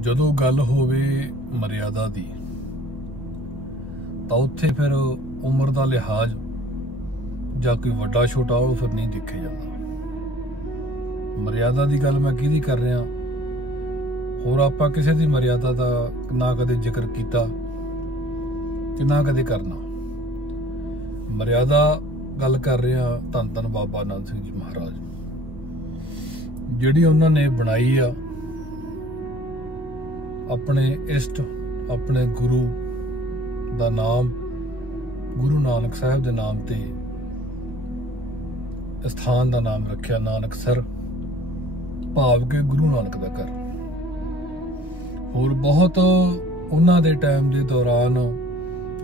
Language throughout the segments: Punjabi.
ਜਦੋਂ ਗੱਲ ਹੋਵੇ ਮਰਿਆਦਾ ਦੀ ਤਾਂ ਉੱਥੇ ਫਿਰ ਉਮਰ ਦਾ ਲਿਹਾਜ਼ ਜਾਂ ਕੋਈ ਵੱਡਾ ਛੋਟਾ ਉਹ ਫਿਰ ਨਹੀਂ ਦੇਖਿਆ ਜਾਂਦਾ। ਮਰਿਆਦਾ ਦੀ ਗੱਲ ਮੈਂ ਕਿਹਦੀ ਕਰ ਰਿਹਾ, ਹੋਰ ਆਪਾਂ ਕਿਸੇ ਦੀ ਮਰਿਆਦਾ ਦਾ ਨਾ ਕਦੇ ਜ਼ਿਕਰ ਕੀਤਾ ਤੇ ਨਾ ਕਦੇ ਕਰਨਾ। ਮਰਿਆਦਾ ਗੱਲ ਕਰ ਰਿਹਾ ਧੰਨ ਧੰਨ ਬਾਬਾ ਨੰਦ ਸਿੰਘ ਜੀ ਮਹਾਰਾਜ, ਜਿਹੜੀ ਉਹਨਾਂ ਨੇ ਬਣਾਈ ਆ ਆਪਣੇ ਇਸ਼ਟ ਆਪਣੇ ਗੁਰੂ ਦਾ ਨਾਮ ਗੁਰੂ ਨਾਨਕ ਸਾਹਿਬ ਦੇ ਨਾਮ ਤੇ ਸਥਾਨ ਦਾ ਨਾਮ ਰੱਖਿਆ ਨਾਨਕਸਰ, ਭਾਵ ਕਿ ਗੁਰੂ ਨਾਨਕ ਦਾ ਘਰ। ਹੋਰ ਬਹੁਤ ਉਹਨਾਂ ਦੇ ਟਾਈਮ ਦੇ ਦੌਰਾਨ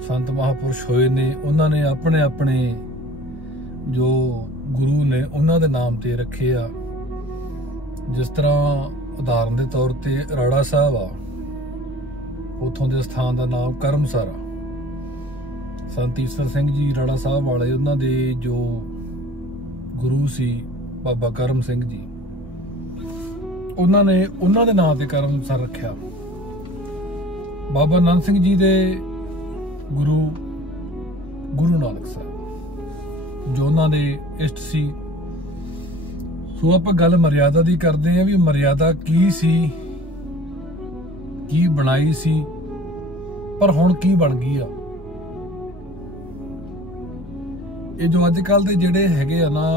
ਸੰਤ ਮਹਾਪੁਰਸ਼ ਹੋਏ ਨੇ, ਉਹਨਾਂ ਨੇ ਆਪਣੇ ਆਪਣੇ ਜੋ ਗੁਰੂ ਨੇ ਉਹਨਾਂ ਦੇ ਨਾਮ ਤੇ ਰੱਖੇ ਆ। ਜਿਸ ਤਰ੍ਹਾਂ ਉਦਾਹਰਨ ਦੇ ਤੌਰ ਤੇ ਰਾੜਾ ਸਾਹਿਬ ਆ, ਉੱਥੋਂ ਦੇ ਸਥਾਨ ਦਾ ਨਾਮ ਕਰਮਸਰ ਆ। ਸੰਤ ਈਸਰ ਸਿੰਘ ਜੀ ਰਾੜਾ ਸਾਹਿਬ ਵਾਲੇ, ਉਹਨਾਂ ਦੇ ਜੋ ਗੁਰੂ ਸੀ ਬਾਬਾ ਕਰਮ ਸਿੰਘ ਜੀ, ਉਹਨਾਂ ਨੇ ਉਹਨਾਂ ਦੇ ਨਾਂ ਤੇ ਕਰਮਸਰ ਰੱਖਿਆ। ਬਾਬਾ ਨੰਦ ਸਿੰਘ ਜੀ ਦੇ ਗੁਰੂ ਨਾਨਕ ਸਾਹਿਬ ਜੋ ਉਹਨਾਂ ਦੇ ਇਸ਼ਟ ਸੀ। ਸੋ ਆਪਾਂ ਗੱਲ ਮਰਿਆਦਾ ਦੀ ਕਰਦੇ ਆ ਵੀ ਮਰਿਆਦਾ ਕੀ ਸੀ, ਕੀ ਬਣਾਈ ਸੀ, ਪਰ ਹੁਣ ਕੀ ਬਣ ਗਈ ਆ। ਇਹ ਜੋ ਅੱਜ ਕੱਲ ਦੇ ਜਿਹੜੇ ਹੈਗੇ ਆ ਨਾ,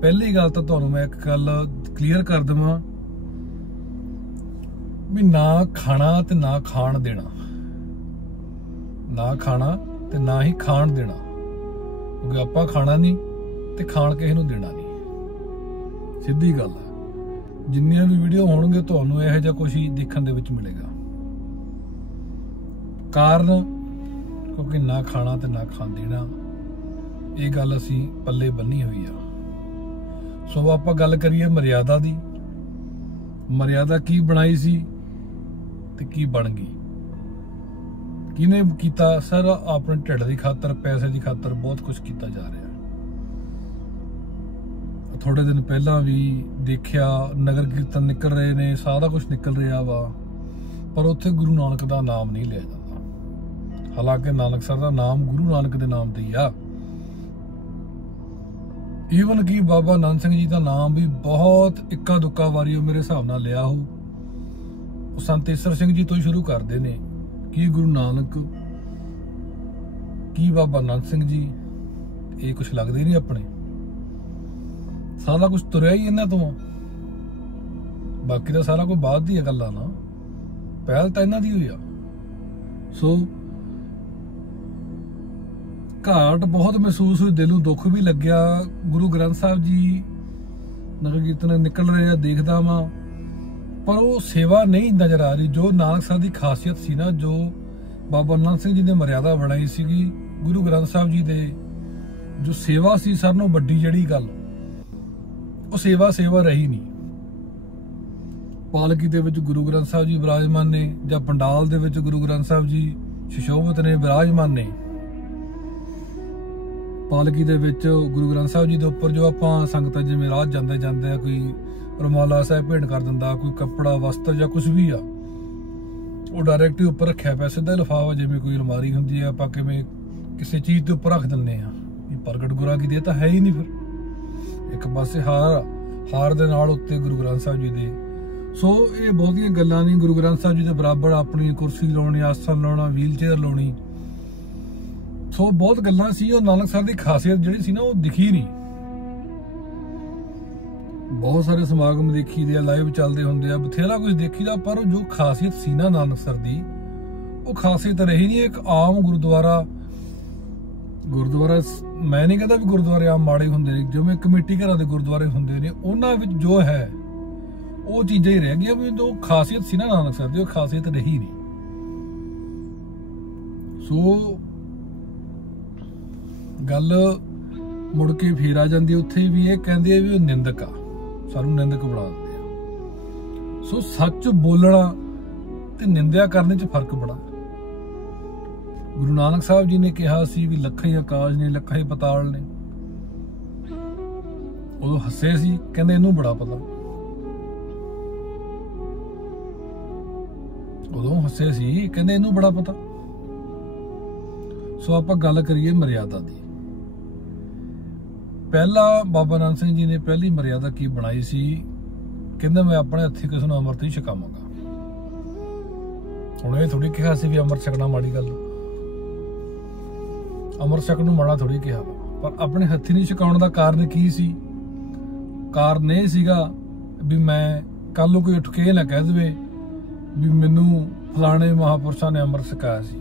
ਪਹਿਲੀ ਗੱਲ ਤਾਂ ਤੁਹਾਨੂੰ ਮੈਂ ਇੱਕ ਗੱਲ ਕਲੀਅਰ ਕਰ ਦੇਵਾਂ ਵੀ ਨਾ ਖਾਣਾ ਤੇ ਨਾ ਖਾਣ ਦੇਣਾ, ਨਾ ਖਾਣਾ ਤੇ ਨਾ ਹੀ ਖਾਣ ਦੇਣਾ, ਕਿਉਂਕਿ ਆਪਾਂ ਖਾਣਾ ਨਹੀਂ ਤੇ ਖਾਣ ਕਿਸੇ ਨੂੰ ਦੇਣਾ ਨਹੀਂ। ਸਿੱਧੀ ਗੱਲ ਹੈ। ਜਿੰਨੀਆਂ ਵੀ ਵੀਡੀਓ ਹੋਣਗੇ ਤੁਹਾਨੂੰ ਇਹੋ ਜਿਹਾ ਕੁਛ ਹੀ ਦੇਖਣ ਦੇ ਵਿੱਚ ਮਿਲੇਗਾ। ਕਾਰਨ ਕਿਉਂਕਿ ਨਾ ਖਾਣਾ ਤੇ ਨਾ ਖਾਣ ਦੇਣਾ, ਇਹ ਗੱਲ ਅਸੀਂ ਪੱਲੇ ਬੰਨੀ ਹੋਈ ਆ। ਸੋ ਆਪਾਂ ਗੱਲ ਕਰੀਏ ਮਰਿਆਦਾ ਦੀ। ਮਰਿਆਦਾ ਕੀ ਬਣਾਈ ਸੀ ਤੇ ਕੀ ਬਣ ਗਈ, ਕਿਹਨੇ ਕੀਤਾ? ਸਰ ਆਪਣੇ ਢਿੱਡ ਦੀ ਖਾਤਰ, ਪੈਸੇ ਦੀ ਖਾਤਰ ਬਹੁਤ ਕੁਝ ਕੀਤਾ ਜਾ ਰਿਹਾ। ਥੋੜੇ ਦਿਨ ਪਹਿਲਾਂ ਵੀ ਦੇਖਿਆ ਨਗਰ ਕੀਰਤਨ ਨਿਕਲ ਰਹੇ ਨੇ, ਸਾਰਾ ਕੁਝ ਨਿਕਲ ਰਿਹਾ ਵਾ, ਪਰ ਉੱਥੇ ਗੁਰੂ ਨਾਨਕ ਦਾ ਨਾਮ ਨਹੀਂ ਲਿਆ ਜਾਂਦਾ। ਹਾਲਾਂਕਿ ਨਾਨਕਸਰ ਦਾ ਨਾਮ ਗੁਰੂ ਨਾਨਕ ਦੇ ਨਾਮ ਤੇ ਹੀ ਆ। ਈਵਨ ਕਿ ਬਾਬਾ ਨੰਦ ਸਿੰਘ ਜੀ ਦਾ ਨਾਮ ਵੀ ਬਹੁਤ ਇੱਕਾ ਦੁੱਕਾ ਵਾਰੀ ਉਹ ਮੇਰੇ ਹਿਸਾਬ ਨਾਲ ਲਿਆ ਹੋ। ਉਹ ਸੰਤ ਈਸਰ ਸਿੰਘ ਜੀ ਤੋਂ ਸ਼ੁਰੂ ਕਰਦੇ ਨੇ, ਕੀ ਗੁਰੂ ਨਾਨਕ, ਕੀ ਬਾਬਾ ਨੰਦ ਸਿੰਘ ਜੀ, ਇਹ ਕੁਛ ਲੱਗਦੇ ਨਹੀਂ ਆਪਣੇ। ਸਾਰਾ ਕੁਝ ਤੁਰਿਆ ਹੀ ਇਹਨਾਂ ਤੋਂ, ਬਾਕੀ ਦਾ ਸਾਰਾ ਕੁਝ ਬਾਅਦ ਦੀਆਂ ਗੱਲਾਂ ਨਾ, ਪਹਿਲ ਤਾਂ ਇਹਨਾਂ ਦੀ ਹੋਈ ਆ। ਸੋ ਘਾਟ ਬਹੁਤ ਮਹਿਸੂਸ ਹੋਈ, ਦਿਲ ਨੂੰ ਦੁੱਖ ਵੀ ਲੱਗਿਆ। ਗੁਰੂ ਗ੍ਰੰਥ ਸਾਹਿਬ ਜੀ ਨਗਰ ਕੀਰਤਨ ਨਿਕਲ ਰਹੇ ਆ, ਦੇਖਦਾ ਵਾਂ, ਪਰ ਉਹ ਸੇਵਾ ਨਹੀਂ ਨਜ਼ਰ ਆ ਰਹੀ ਜੋ ਨਾਨਕ ਸਾਹਿਬ ਦੀ ਖਾਸੀਅਤ ਸੀ ਨਾ, ਜੋ ਬਾਬਾ ਨੰਦ ਸਿੰਘ ਜੀ ਨੇ ਮਰਿਆਦਾ ਬਣਾਈ ਸੀਗੀ। ਗੁਰੂ ਗ੍ਰੰਥ ਸਾਹਿਬ ਜੀ ਦੇ ਜੋ ਸੇਵਾ ਸੀ, ਸਾਰਿਆਂ ਨਾਲੋਂ ਵੱਡੀ ਜਿਹੜੀ ਗੱਲ, ਉਹ ਸੇਵਾ ਰਹੀ ਨਹੀਂ। ਪਾਲਕੀ ਦੇ ਵਿੱਚ ਗੁਰੂ ਗ੍ਰੰਥ ਸਾਹਿਬ ਜੀ ਵਿਰਾਜਮਾਨ ਨੇ, ਜਾਂ ਪੰਡਾਲ ਦੇ ਵਿੱਚ ਗੁਰੂ ਗ੍ਰੰਥ ਸਾਹਿਬ ਜੀ ਸੁਸ਼ੋਭਿਤ ਨੇ, ਵਿਰਾਜਮਾਨ ਨੇ। ਪਾਲਕੀ ਦੇ ਵਿੱਚ ਗੁਰੂ ਗ੍ਰੰਥ ਸਾਹਿਬ ਜੀ ਦੇ ਉੱਪਰ ਜੋ ਆਪਾਂ ਸੰਗਤਾਂ ਜਿਵੇਂ ਰਾਹ ਜਾਂਦੇ ਜਾਂਦੇ ਆ, ਕੋਈ ਰੁਮਾਲਾ ਸਾਹਿਬ ਭੇਂਟ ਕਰ ਦਿੰਦਾ, ਕੋਈ ਕੱਪੜਾ ਵਸਤਰ ਜਾਂ ਕੁਝ ਵੀ ਆ, ਉਹ ਡਾਇਰੈਕਟ ਹੀ ਉੱਪਰ ਰੱਖਿਆ ਪਿਆ, ਸਿੱਧਾ ਲਿਫਾਫਾ, ਜਿਵੇਂ ਕੋਈ ਅਲਮਾਰੀ ਹੁੰਦੀ ਆ, ਆਪਾਂ ਕਿਵੇਂ ਕਿਸੇ ਚੀਜ਼ ਦੇ ਉੱਪਰ ਰੱਖ ਦਿੰਦੇ ਆ। ਇਹ ਪ੍ਰਗਟ ਗੁਰਾਂ ਕੀ ਦੇ ਤਾਂ ਹੈ ਹੀ ਨਹੀਂ। ਫਿਰ ਇੱਕ ਪਾਸੇ ਹਾਰ ਦੇ ਨਾਲ ਉੱਤੇ ਗੁਰੂ ਗ੍ਰੰਥ ਸਾਹਿਬ ਜੀ ਦੇ। ਸੋ ਇਹ ਬਹੁਤੀਆਂ ਗੱਲਾਂ ਨਹੀਂ। ਗੁਰੂ ਗ੍ਰੰਥ ਸਾਹਿਬ ਜੀ ਦੇ ਬਰਾਬਰ ਆਪਣੀ ਕੁਰਸੀ ਲਾਉਣੀ, ਆਸਣ ਲਾਉਣਾ, ਵੀਲ ਚੇਅਰ ਲਾਉਣੀ, ਸੋ ਬਹੁਤ ਗੱਲਾਂ ਸੀ। ਉਹ ਨਾਨਕ ਸਾਹਿਬ ਦੀ ਖਾਸੀਅਤ ਜਿਹੜੀ ਸੀ ਨਾ, ਉਹ ਦਿਖੀ ਨਹੀਂ। ਬਹੁਤ ਸਾਰੇ ਸਮਾਗਮ ਦੇਖੀਦੇ ਆ, ਲਾਈਵ ਚੱਲਦੇ ਹੁੰਦੇ ਆ, ਬਥੇਰਾ ਕੁਝ ਦੇਖੀਦਾ, ਪਰ ਜੋ ਖਾਸੀਅਤ ਸੀ ਨਾ ਨਾਨਕਸਰ ਦੀ, ਉਹ ਖਾਸੀਅਤ ਰਹੀ ਨਹੀਂ। ਇੱਕ ਆਮ ਗੁਰਦੁਆਰਾ ਮੈਂ ਨਹੀਂ ਕਹਿੰਦਾ ਵੀ ਗੁਰਦੁਆਰੇ ਆਮ ਮਾੜੇ ਹੁੰਦੇ ਨੇ, ਜਿਵੇਂ ਕਮੇਟੀ ਘਰਾਂ ਦੇ ਗੁਰਦੁਆਰੇ ਹੁੰਦੇ ਨੇ, ਉਹਨਾਂ ਵਿੱਚ ਜੋ ਹੈ ਉਹ ਚੀਜ਼ਾਂ ਹੀ ਰਹਿ ਗਈਆਂ, ਵੀ ਜੋ ਖਾਸੀਅਤ ਸੀ ਨਾ ਨਾਨਕਸਰ ਦੀ, ਉਹ ਖਾਸੀਅਤ ਰਹੀ ਨਹੀਂ। ਸੋ ਗੱਲ ਮੁੜ ਕੇ ਫੇਰ ਆ ਜਾਂਦੀ ਉੱਥੇ ਵੀ, ਇਹ ਕਹਿੰਦੇ ਆ ਵੀ ਉਹ ਨਿੰਦਕ ਆ, ਸਾਨੂੰ ਨਿੰਦਕ ਬਣਾ ਦਿੰਦੇ ਆ। ਸੋ ਸੱਚ ਬੋਲਣਾ ਤੇ ਨਿੰਦਿਆ ਕਰਨੇ 'ਚ ਫਰਕ ਬੜਾ। ਗੁਰੂ ਨਾਨਕ ਸਾਹਿਬ ਜੀ ਨੇ ਕਿਹਾ ਸੀ ਵੀ ਲੱਖਾਂ ਹੀ ਆਕਾਸ਼ ਨੇ, ਲੱਖਾਂ ਹੀ ਪਤਾਲ ਨੇ। ਉਦੋਂ ਹੱਸੇ ਸੀ, ਕਹਿੰਦੇ ਇਹਨੂੰ ਬੜਾ ਪਤਾ। ਉਦੋਂ ਹੱਸੇ ਸੀ, ਕਹਿੰਦੇ ਇਹਨੂੰ ਬੜਾ ਪਤਾ। ਸੋ ਆਪਾਂ ਗੱਲ ਕਰੀਏ ਮਰਿਆਦਾ ਦੀ। ਪਹਿਲਾ ਬਾਬਾ ਨਾਨਕ ਸਿੰਘ ਜੀ ਨੇ ਪਹਿਲੀ ਮਰਿਆਦਾ ਕੀ ਬਣਾਈ ਸੀ? ਕਹਿੰਦੇ ਮੈਂ ਆਪਣੇ ਹੱਥੀਂ ਕਿਸੇ ਨੂੰ ਅੰਮ੍ਰਿਤ ਹੀ ਛਕਾਵਾਂਗਾ। ਹੁਣ ਇਹ ਥੋੜੀ ਕਿਹਾ ਸੀ ਵੀ ਅੰਮ੍ਰਿਤ ਛਕਣਾ ਮਾੜੀ ਗੱਲ, ਅੰਮ੍ਰਿਤ ਛਕਣ ਨੂੰ ਮਾੜਾ ਥੋੜੀ ਕਿਹਾ, ਪਰ ਆਪਣੇ ਹੱਥੀਂ ਨਹੀਂ ਛਕਾਉਣ ਦਾ ਕਾਰਨ ਕੀ ਸੀ? ਕਾਰਨ ਇਹ ਸੀਗਾ ਵੀ ਮੈਂ ਕੱਲ ਨੂੰ ਕੋਈ ਉੱਠ ਕੇ ਇਹ ਨਾ ਕਹਿ ਦੇਵੇ ਵੀ ਮੈਨੂੰ ਫਲਾਣੇ ਮਹਾਂਪੁਰਸ਼ਾਂ ਨੇ ਅੰਮ੍ਰਿਤ ਛਕਾਇਆ ਸੀ,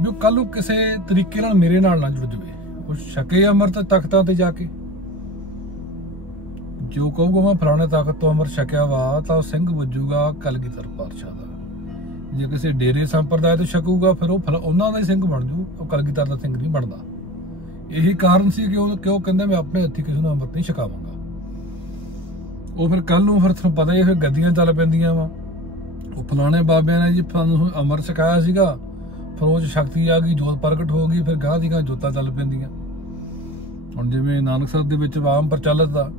ਵੀ ਉਹ ਕੱਲ ਨੂੰ ਕਿਸੇ ਤਰੀਕੇ ਨਾਲ ਮੇਰੇ ਨਾਲ ਨਾ ਜੁੜ ਜਾਵੇ। ਉਹ ਛਕੇ ਅੰਮ੍ਰਿਤ ਤਖਤਾਂ ਤੇ ਜਾ ਕੇ, ਜੋ ਕਹੂਗਾ ਮੈਂ ਫਲਾਣੇ ਤਖਤ ਤੋਂ ਅੰਮ੍ਰਿਤ ਛਕਿਆ ਵਾ ਤਾਂ ਉਹ ਸਿੰਘ ਵੱਜੂਗਾ ਕਲਗੀਧਰ ਪਾਤਸ਼ਾਹ ਦਾ। ਜੇ ਕਿਸੇ ਡੇਰੇ ਸੰਪਰਦਾਇ ਤੋਂ ਛਕੂਗਾ ਫਿਰ ਉਹ ਉਹਨਾਂ ਦਾ ਹੀ ਸਿੰਘ ਬਣ ਜੂ, ਉਹ ਕਲਗੀਧਰ ਦਾ ਸਿੰਘ ਨਹੀਂ ਬਣਦਾ। ਇਹੀ ਕਾਰਨ ਸੀ ਕਿ ਉਹ ਕਹਿੰਦੇ ਮੈਂ ਆਪਣੇ ਹੱਥੀਂ ਕਿਸੇ ਨੂੰ ਅੰਮ੍ਰਿਤ ਨਹੀਂ ਛਕਾਵਾਂਗਾ। ਉਹ ਫਿਰ ਕੱਲ ਨੂੰ ਫਿਰ ਤੁਹਾਨੂੰ ਪਤਾ ਹੀ ਫਿਰ ਗੱਦੀਆਂ ਚੱਲ ਪੈਂਦੀਆਂ ਵਾ। ਉਹ ਫਲਾਣੇ ਬਾਬਿਆਂ ਨੇ ਜੀ ਤੁਹਾਨੂੰ ਅੰਮ੍ਰਿਤ ਛਕਾਇਆ ਸੀਗਾ, ਫਿਰ ਉਹ 'ਚ ਸ਼ਕਤੀ ਆ ਗਈ, ਜੋਤ ਪ੍ਰਗਟ ਹੋ ਗਈ, ਫਿਰ ਗਾਹ ਦੀਆਂ ਜੋਤਾਂ ਚੱਲ ਪੈਂਦੀਆਂ। ਹੁਣ ਜਿਵੇਂ ਨਾਨਕ ਸਾਹਿਬ ਦੇ ਵਿੱਚ ਆਮ ਪ੍ਰਚਲਿਤ ਦਾ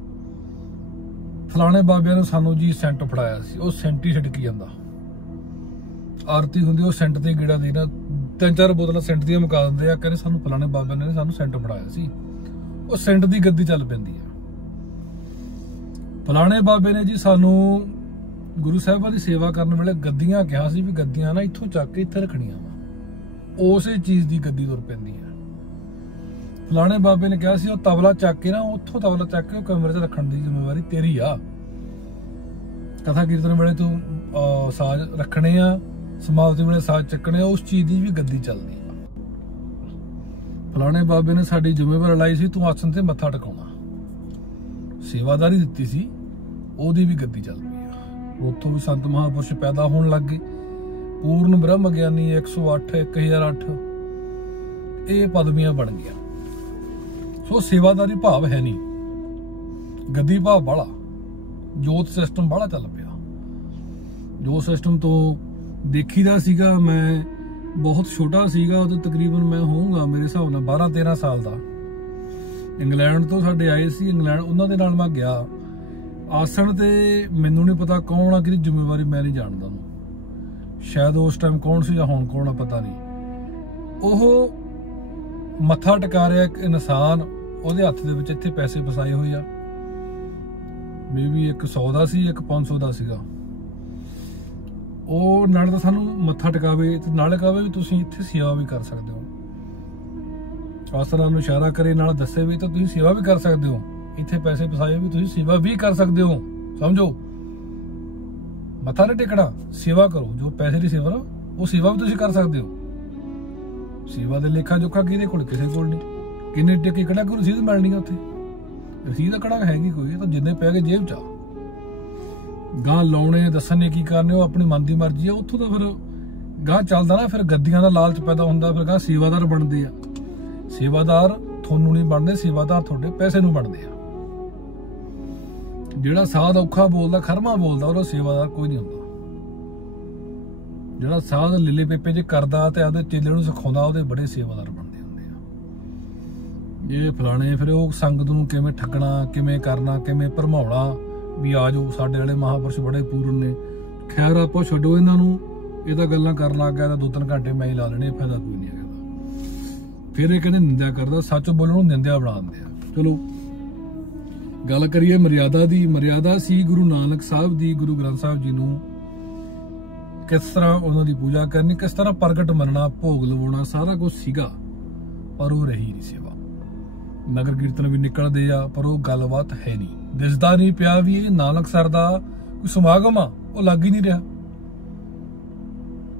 ਫਲਾਣੇ ਬਾਬਿਆਂ ਨੂੰ ਸਾਨੂੰ ਜੀ ਸੈਂਟ ਫੜਾਇਆ ਸੀ, ਉਹ ਸੈਂਟ ਹੀ ਛਿੜਕੀ ਜਾਂਦਾ। ਆਰਤੀ ਹੁੰਦੀ ਉਹ ਸੈਂਟ ਤੇ ਗੇੜਾ ਦੇਣਾ, 3-4 ਬੋਤਲਾਂ ਸੈਂਟ ਦੀਆਂ ਮੁਕਾ ਦਿੰਦੇ ਆ, ਕਹਿੰਦੇ ਸਾਨੂੰ ਫਲਾਣੇ ਬਾਬਿਆਂ ਨੇ ਸਾਨੂੰ ਸੈਂਟ ਫੜਾਇਆ ਸੀ, ਉਹ ਸੈਂਟ ਦੀ ਗੱਦੀ ਚੱਲ ਪੈਂਦੀ ਆ। ਫਲਾਣੇ ਬਾਬੇ ਨੇ ਜੀ ਸਾਨੂੰ ਗੁਰੂ ਸਾਹਿਬਾਂ ਦੀ ਸੇਵਾ ਕਰਨ ਵੇਲੇ ਗੱਦੀਆਂ ਕਿਹਾ ਸੀ ਵੀ ਗੱਦੀਆਂ ਨਾ ਇੱਥੋਂ ਚੱਕ ਕੇ ਇੱਥੇ ਰੱਖਣੀਆਂ ਵਾ, ਉਸੇ ਚੀਜ਼ ਦੀ ਗੱਦੀ ਤੁਰ ਪੈਂਦੀ ਆ। ਫਲਾਣੇ ਬਾਬੇ ਨੇ ਕਿਹਾ ਸੀ ਉਹ ਤਬਲਾ ਚੱਕ ਕੇ ਨਾ ਉੱਥੋਂ ਤਬਲਾ ਚੱਕ ਕੇ ਉਹ ਕਮਰੇ 'ਚ ਰੱਖਣ ਦੀ ਜ਼ਿੰਮੇਵਾਰੀ ਤੇਰੀ ਆ। ਕਥਾ ਕੀਰਤਨ ਵੇਲੇ ਤੂੰ ਸਾਜ਼ ਰੱਖਣੇ ਆ, ਸਮਾਪਤੀ ਵੇਲੇ ਸਾਜ਼ ਚੱਕਣੇ ਆ, ਉਸ ਚੀਜ਼ ਦੀ ਵੀ ਗੱਦੀ ਚੱਲਦੀ ਆ। ਫਲਾਣੇ ਬਾਬੇ ਨੇ ਸਾਡੀ ਜ਼ਿੰਮੇਵਾਰੀ ਲਾਈ ਸੀ ਤੂੰ ਆਸਣ ਤੇ ਮੱਥਾ ਟਿਕਾਉਣਾ, ਸੇਵਾਦਾਰੀ ਦਿੱਤੀ ਸੀ, ਉਹਦੀ ਵੀ ਗੱਦੀ ਚੱਲ ਪਈ ਆ। ਉੱਥੋਂ ਵੀ ਸੰਤ ਮਹਾਂਪੁਰਸ਼ ਪੈਦਾ ਹੋਣ ਲੱਗ ਗਏ। ਪੂਰਨ ਬ੍ਰਹਮ ਗਿਆਨੀ 108 1008 ਇਹ ਪਦਵੀਆਂ ਬਣ ਗਈਆਂ। ਸੋ ਸੇਵਾਦਾਰੀ ਭਾਵ ਹੈ ਨਹੀਂ, ਗੱਦੀ ਭਾਵ ਵਾਲਾ, ਜੋਤ ਸਿਸਟਮ ਵਾਲਾ ਚੱਲ ਪਿਆ। ਜੋ ਸਿਸਟਮ ਤੋਂ ਦੇਖੀਦਾ ਸੀਗਾ, ਮੈਂ ਬਹੁਤ ਛੋਟਾ ਸੀਗਾ ਉਦੋਂ, ਤਕਰੀਬਨ ਮੈਂ ਹੋਊਂਗਾ ਮੇਰੇ ਹਿਸਾਬ ਨਾਲ 12-13 ਸਾਲ ਦਾ। ਇੰਗਲੈਂਡ ਤੋਂ ਸਾਡੇ ਆਏ ਸੀ, ਇੰਗਲੈਂਡ ਉਹਨਾਂ ਦੇ ਨਾਲ ਮੈਂ ਗਿਆ। ਆਸਣ ਤੇ ਮੈਨੂੰ ਨਹੀਂ ਪਤਾ ਕੌਣ ਆ, ਕਿਹਦੀ ਜ਼ਿੰਮੇਵਾਰੀ ਮੈਂ ਨਹੀਂ ਜਾਣਦਾ ਉਹਨੂੰ, ਸ਼ਾਇਦ ਉਸ ਟਾਈਮ ਕੌਣ ਸੀ ਜਾਂ ਹੁਣ ਕੌਣ ਆ ਪਤਾ ਨਹੀਂ। ਉਹ ਮੱਥਾ ਟਿਕਾ ਰਿਹਾ ਇੱਕ ਇਨਸਾਨ, ਉਹਦੇ ਹੱਥ ਦੇ ਵਿੱਚ ਇੱਥੇ ਪੈਸੇ ਫਸਾਏ ਹੋਏ ਆ, ਮੇਬੀ ਇੱਕ 100 ਦਾ ਸੀ, ਇੱਕ 500 ਦਾ ਸੀਗਾ। ਉਹ ਨਾਲ ਤਾਂ ਸਾਨੂੰ ਮੱਥਾ ਟਿਕਾਵੇ ਤੇ ਨਾਲੇ ਕਹਾਵੇ ਵੀ ਤੁਸੀਂ ਇੱਥੇ ਸੇਵਾ ਵੀ ਕਰ ਸਕਦੇ ਹੋ, ਆਸਰਾਂ ਨੂੰ ਇਸ਼ਾਰਾ ਕਰੇ, ਨਾਲ ਦੱਸੇ ਵੀ ਤਾਂ ਤੁਸੀਂ ਸੇਵਾ ਵੀ ਕਰ ਸਕਦੇ ਹੋ, ਇੱਥੇ ਪੈਸੇ ਫਸਾਏ ਵੀ ਤੁਸੀਂ ਸੇਵਾ ਵੀ ਕਰ ਸਕਦੇ ਹੋ। ਸਮਝੋ, ਮੱਥਾ ਨਹੀਂ ਟੇਕਣਾ, ਸੇਵਾ ਕਰੋ, ਜੋ ਪੈਸੇ ਦੀ ਸੇਵਾ ਉਹ ਸੇਵਾ ਵੀ ਤੁਸੀਂ ਕਰ ਸਕਦੇ ਹੋ। ਸੇਵਾ ਦੇ ਲੇਖਾ ਜੋਖਾ ਕਿਹਦੇ ਕੋਲ? ਕਿਸੇ ਕੋਲ ਨਹੀਂ। ਕਿੰਨੇ ਟੇਕੇ ਕਿਹੜਾ ਕੋਈ ਰਸੀਦ ਮਿਲਣੀ ਆ ਉੱਥੇ? ਰਸੀਦ ਕਿਹੜਾ ਹੈਗੀ ਕੋਈ? ਤਾਂ ਜਿੰਨੇ ਪੈ ਗਏ ਜੇਬ 'ਚ, ਗਾਂ ਲਾਉਣੇ ਦੱਸਣੇ ਕੀ ਕਰਨੇ ਉਹ ਆਪਣੀ ਮਨ ਦੀ ਮਰਜ਼ੀ ਆ। ਉੱਥੋਂ ਤਾਂ ਫਿਰ ਗਾਂ ਚੱਲਦਾ ਨਾ, ਫਿਰ ਗੱਦੀਆਂ ਦਾ ਲਾਲਚ ਪੈਦਾ ਹੁੰਦਾ, ਫਿਰ ਗਾਂ ਸੇਵਾਦਾਰ ਬਣਦੇ ਆ। ਸੇਵਾਦਾਰ ਤੁਹਾਨੂੰ ਨਹੀਂ ਬਣਦੇ, ਸੇਵਾਦਾਰ ਤੁਹਾਡੇ ਪੈਸੇ ਨੂੰ ਬਣਦੇ ਆ। ਜਿਹੜਾ ਸਾਧ ਔਖਾ ਬੋਲਦਾ, ਖਰਮਾ ਬੋਲਦਾ, ਉਹਦਾ ਸੇਵਾਦਾਰ ਕੋਈ ਨਹੀਂ ਹੁੰਦਾ। ਜਿਹੜਾ ਸਾਧ ਲੀਲੇ ਪੇਪੇ ਜੇ ਕਰਦਾ ਤੇ ਆਪਦੇ ਚੇਲੇ ਨੂੰ ਸਿਖਾਉਂਦਾ, ਉਹਦੇ ਬੜੇ ਸੇਵਾਦਾਰ ਬਣਦੇ ਹੁੰਦੇ ਆ। ਇਹ ਫਲਾਣੇ ਫਿਰ ਉਹ ਸੰਗਤ ਨੂੰ ਕਿਵੇਂ ਠੱਗਣਾ, ਕਿਵੇਂ ਕਰਨਾ, ਕਿਵੇਂ ਭਰਮਾਉਣਾ ਵੀ ਆ ਜਾਓ ਸਾਡੇ ਵਾਲੇ ਮਹਾਂਪੁਰਸ਼ ਬੜੇ ਪੂਰਨ ਨੇ। ਖੈਰ ਆਪਾਂ ਛੱਡੋ ਇਹਨਾਂ ਨੂੰ, ਇਹ ਤਾਂ ਗੱਲਾਂ ਕਰਨ ਲੱਗ ਗਿਆ ਤਾਂ 2-3 ਘੰਟੇ ਮੈਂ ਹੀ ਲਾ ਲੈਣੇ, ਫਾਇਦਾ ਕੋਈ ਨਹੀਂ ਹੈਗਾ। ਫਿਰ ਇਹ ਕਹਿੰਦੇ ਨਿੰਦਿਆ ਕਰਦਾ, ਸੱਚ ਬੋਲਣ ਨੂੰ ਨਿੰਦਿਆ ਬਣਾ ਦਿੰਦੇ ਆ। ਚਲੋ ਗੱਲ ਕਰੀਏ ਮਰਿਆਦਾ ਦੀ। ਮਰਿਆਦਾ ਸੀ ਗੁਰੂ ਨਾਨਕ ਸਾਹਿਬ ਦੀ, ਗੁਰੂ ਗ੍ਰੰਥ ਸਾਹਿਬ ਜੀ ਨੂੰ ਕਿਸ ਤਰ੍ਹਾਂ ਉਹਨਾਂ ਦੀ ਪੂਜਾ ਕਰਨੀ, ਕਿਸ ਤਰ੍ਹਾਂ ਪ੍ਰਗਟ ਮੰਨਣਾ, ਭੋਗ ਲਵਾਉਣਾ, ਸਾਰਾ ਕੁਝ ਸੀਗਾ। ਪਰ ਉਹ ਰਹੀ ਨਹੀਂ ਸੇਵਾ। ਨਗਰ ਕੀਰਤਨ ਵੀ ਨਿਕਲਦੇ ਆ, ਪਰ ਉਹ ਗੱਲਬਾਤ ਹੈ ਨਹੀਂ। ਦਿਸਦਾ ਨਹੀਂ ਪਿਆ ਵੀ ਇਹ ਨਾਨਕ ਸਰ ਦਾ ਕੋਈ ਸਮਾਗਮ ਆ, ਉਹ ਲੱਗ ਹੀ ਨਹੀਂ ਰਿਹਾ।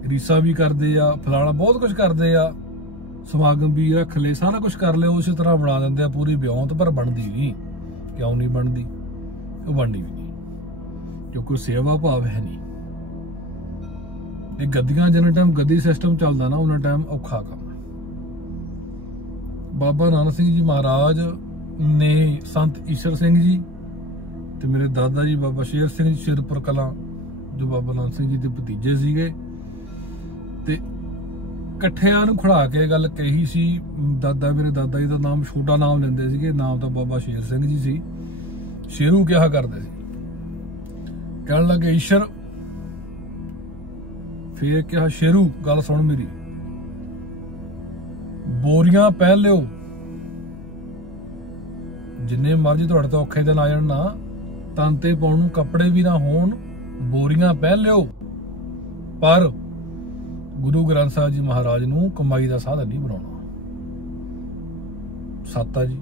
ਰੀਸਾ ਵੀ ਕਰਦੇ ਆ, ਫਲਾਣਾ ਬਹੁਤ ਕੁਝ ਕਰਦੇ ਆ, ਸਮਾਗਮ ਵੀ ਰੱਖ ਲਏ, ਸਾਰਾ ਕੁਝ ਕਰ ਲਿਆ, ਉਸੇ ਤਰ੍ਹਾਂ ਬਣਾ ਦਿੰਦੇ ਆ ਪੂਰੀ ਵਿਉਂਤ, ਪਰ ਬਣਦੀ ਨਹੀਂ। ਕਿਉਂ ਨਹੀਂ ਬਣਦੀ? ਉਹ ਬਣਨੀ ਵੀ ਨਹੀਂ, ਕਿਉਂਕਿ ਸੇਵਾ ਭਾਵ ਹੈ ਨਹੀਂ। ਇਹ ਗੱਦੀਆਂ ਜਿੰਨਾ ਟਾਈਮ ਗੱਦੀ ਸਿਸਟਮ ਚੱਲਦਾ ਨਾ, ਉਹਨਾਂ ਟਾਈਮ ਔਖਾ ਕੰਮ। ਬਾਬਾ ਨਾਨਕ ਸਿੰਘ ਜੀ ਮਹਾਰਾਜ ਨੇ ਸੰਤ ਈਸ਼ਰ ਸਿੰਘ ਜੀ ਤੇ ਮੇਰੇ ਦਾਦਾ ਜੀ ਬਾਬਾ ਸ਼ੇਰ ਸਿੰਘ ਜੀ ਸ਼ੇਰਪੁਰ ਕਲਾਂ, ਜੋ ਬਾਬਾ ਨਾਨਕ ਸਿੰਘ ਜੀ ਦੇ ਭਤੀਜੇ ਸੀਗੇ, ਤੇ ਇਕੱਠਿਆਂ ਨੂੰ ਖੜਾ ਕੇ ਗੱਲ ਕਹੀ ਸੀ। ਮੇਰੇ ਦਾਦਾ ਜੀ ਦਾ ਨਾਮ ਛੋਟਾ ਨਾਮ ਲੈਂਦੇ ਸੀਗੇ, ਨਾਮ ਤਾਂ ਬਾਬਾ ਸ਼ੇਰ ਸਿੰਘ ਜੀ ਸੀ, ਸ਼ੇਰੂ ਕਿਹਾ ਕਰਦੇ ਸੀ। ਕਹਿਣ ਲੱਗੇ ਈਸ਼ਰ फिर कहा शेरू गल सुन मेरी, बोरियां पहन लियो, जिन्ने मर्जी तुहाडे तो औखे दिन आ जाण ना, तन ते पाउण नूं कपड़े भी ना होण, बोरियां पहन लियो, पर गुरु ग्रंथ साहिब जी महाराज नूं कमाई दा साधन नहीं बनाउणा। सत्ता जी,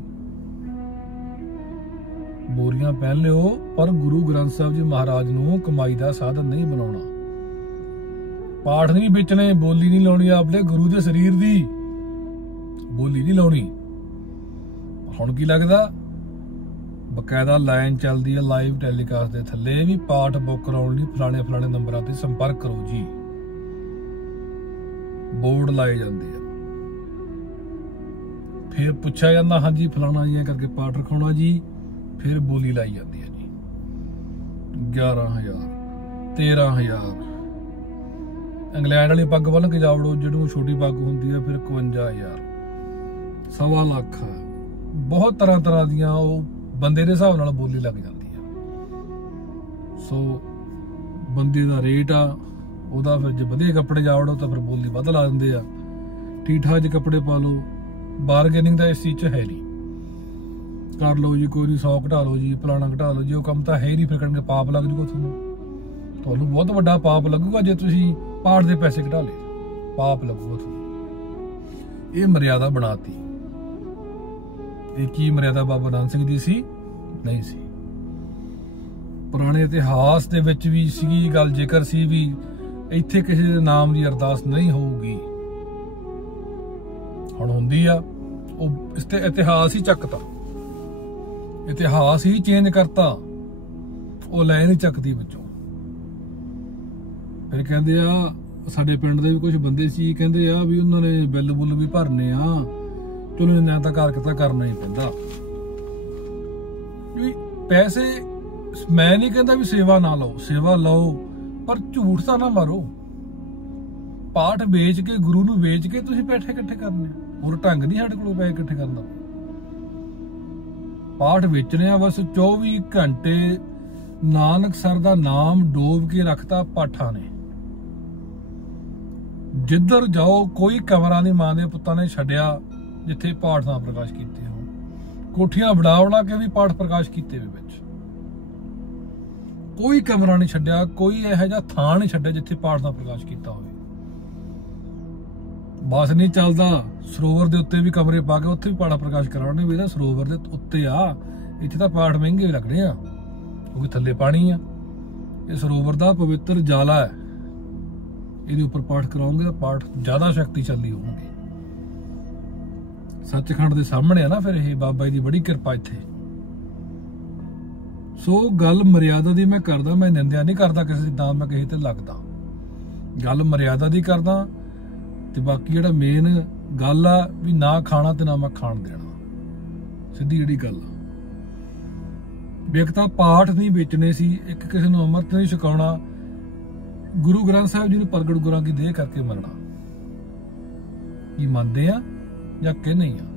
बोरियां पहन लियो पर गुरु ग्रंथ साहिब जी महाराज नूं कमाई दा साधन नहीं बनाउणा। पाठ नहीं बेचने, बोली नहीं लाउणी, आपने गुरु दे शरीर दी बोली नहीं लाउणी। हुण की लगदा, बकायदा लाइन चलदी है लाइव टैलीकास्ट दे थल्ले भी पाठ बुक कराउण लई फलाणे फलाणे नंबरां ते संपर्क करो जी, बोर्ड लाए जाते हैं। फिर पूछा जाता हाँ जी फलाना जी करके पाठ रखाना जी, फिर बोली लाई जाती है जी 11,000 13,000। इंग्लैंड वाली पग बन के जावड़ो, जो छोटी पग होंगी है फिर 51,000 1.25 लाख। बहुत तरह तरह दियां बंदे के हिसाब नाल बोली लग जाती है। सो बंदे का रेट आ ਉਹਦਾ, फिर जो वधिया कपड़े जावड़ो तो फिर बोली वध ला दिंदे आ, ठीक ठाक जो कपड़े पा लो, बारगेनिंग का इस चीज़ च है नहीं। कर लो जी कोई नहीं, 100 घटा लो जी, फलाना घटा लो जी, वो काम तो है नहीं। फिर कहेंगे पाप लग जूगा ਤੁਹਾਨੂੰ बहुत ਵੱਡਾ पाप लगूगा जे तुसीं पाठ के पैसे घटा ले, पाप लगूगा ਤੁਹਾਨੂੰ। ये मर्यादा बनाती, ये की मर्यादा बाबा नानक सिंह जी सी नहीं सी। पुराने इतिहास दे विच भी सी गल, जिक्र सी भी ਇੱਥੇ ਕਿਸੇ ਦੇ ਨਾਮ ਦੀ ਅਰਦਾਸ ਨਹੀਂ ਹੋਊਗੀ। ਹੁਣ ਹੁੰਦੀ ਆ, ਉਹ ਇਸ ਤੇ ਇਤਿਹਾਸ ਹੀ ਚੱਕਤਾ, ਇਤਿਹਾਸ ਹੀ ਚੇਂਜ ਕਰਤਾ, ਉਹ ਲੈ ਨਹੀਂ ਚੱਕਦੀ ਵਿੱਚੋਂ। ਫਿਰ ਕਹਿੰਦੇ ਆ ਸਾਡੇ ਪਿੰਡ ਦੇ ਵੀ ਕੁਝ ਬੰਦੇ ਸੀ, ਕਹਿੰਦੇ ਆ ਵੀ ਉਹਨਾਂ ਨੇ ਬਿੱਲ ਬੁੱਲ ਵੀ ਭਰਨੇ ਆ, ਚਲੋ ਇਹਨਾਂ ਤਾਂ ਕਰਕੇ ਕਰਨਾ ਹੀ ਪੈਂਦਾ। ਵੀ ਪੈਸੇ ਮੈਂ ਨਹੀਂ ਕਹਿੰਦਾ ਵੀ ਸੇਵਾ ਨਾ ਲਓ, ਸੇਵਾ ਲਓ, पर झूठ तो ना मारो। पाठ बेच के गुरु नूं बेच के तुसीं पैसे इकट्ठे करने, और ढंग नहीं साडे कोल पैसे इकट्ठे करन दा। पाठ बेचने आ बस। 24 घंटे नानक सर दा नाम डोब के रखता पाठा ने। जिधर जाओ कोई कमरा नहीं मां दे पुत्तां ने छड्डिया जिथे पाठ ना प्रकाश कीते हो। कोठियां बड़ा बड़ा के भी पाठ प्रकाश कीते वे विच, कोई कमरा नहीं छड्डिया, कोई इहो जिहा थां नहीं छड्डिया जिथे पाठ का प्रकाश किया होवे। बस नहीं चलता, सरोवर के उत्ते भी कमरे पा के उत्थे भी पाठ प्रकाश कराने भी, सरोवर के उत्ते आ, इत्थे तां पाठ महंगे लगने आ क्योंकि थल्ले पानी आ। ये सरोवर का पवित्र जाला है, इहदे उपर पाठ कराओगे तो पाठ ज्यादा शक्तिशाली होणगे। सचखंड के सामने है ना, फिर ये बाबा जी की बड़ी किरपा इत्थे। सो गल मर्यादा दी मैं करदा, मैं निंदिया नहीं करता किसी दी, ना मैं किसी ते लगदा, गल मर्यादा दी करदा। ते बाकी जिहड़ा मेन गल आ भी ना खाना ते ना मैं खाण देना, सीधी जिहड़ी गल आ। एक तां पाठ नहीं बेचने सी, एक किसी नूं अमृत नहीं छकाउणा, गुरु ग्रंथ साहिब जी नूं प्रगट गुरां की देह करके मरना। की मनदे आ जां कि नहीं आ,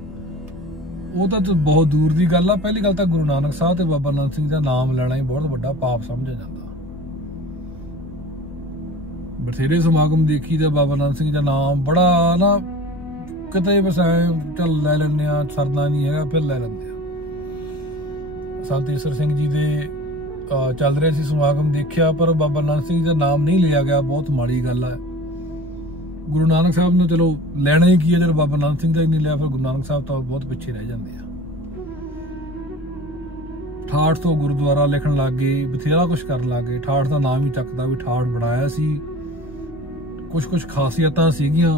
वो तो बहुत दूर की गल आ। पहली गल तो गुरु नानक साहब ते बाबा नानक सिंह का नाम लेना ही बहुत बड़ा पाप समझा जाता। बथेरे समागम देखी तो बाबा नानक सिंह का नाम बड़ा ना किते बस चल ले लेने, सरना नहीं है फिर ले लेंगे। संत ईसर सिंह जी दे चल रहे सी समागम देखिया, पर बाबा नानक सिंह का नाम नहीं लिया गया, बहुत माड़ी गल है। गुरु नानक साहब ने चलो लेना ही की है, जब बाबा नानक सिंह का ही नहीं लिया फिर गुरु नानक साहब तो बहुत पिछे रह जाते हैं। 68 तो गुरुद्वारा लिखण लग गए, बथेरा कुछ कर लग गए। 68 का नाम ही चकता भी 68 बनाया सी। कुछ खासियतां सीगियां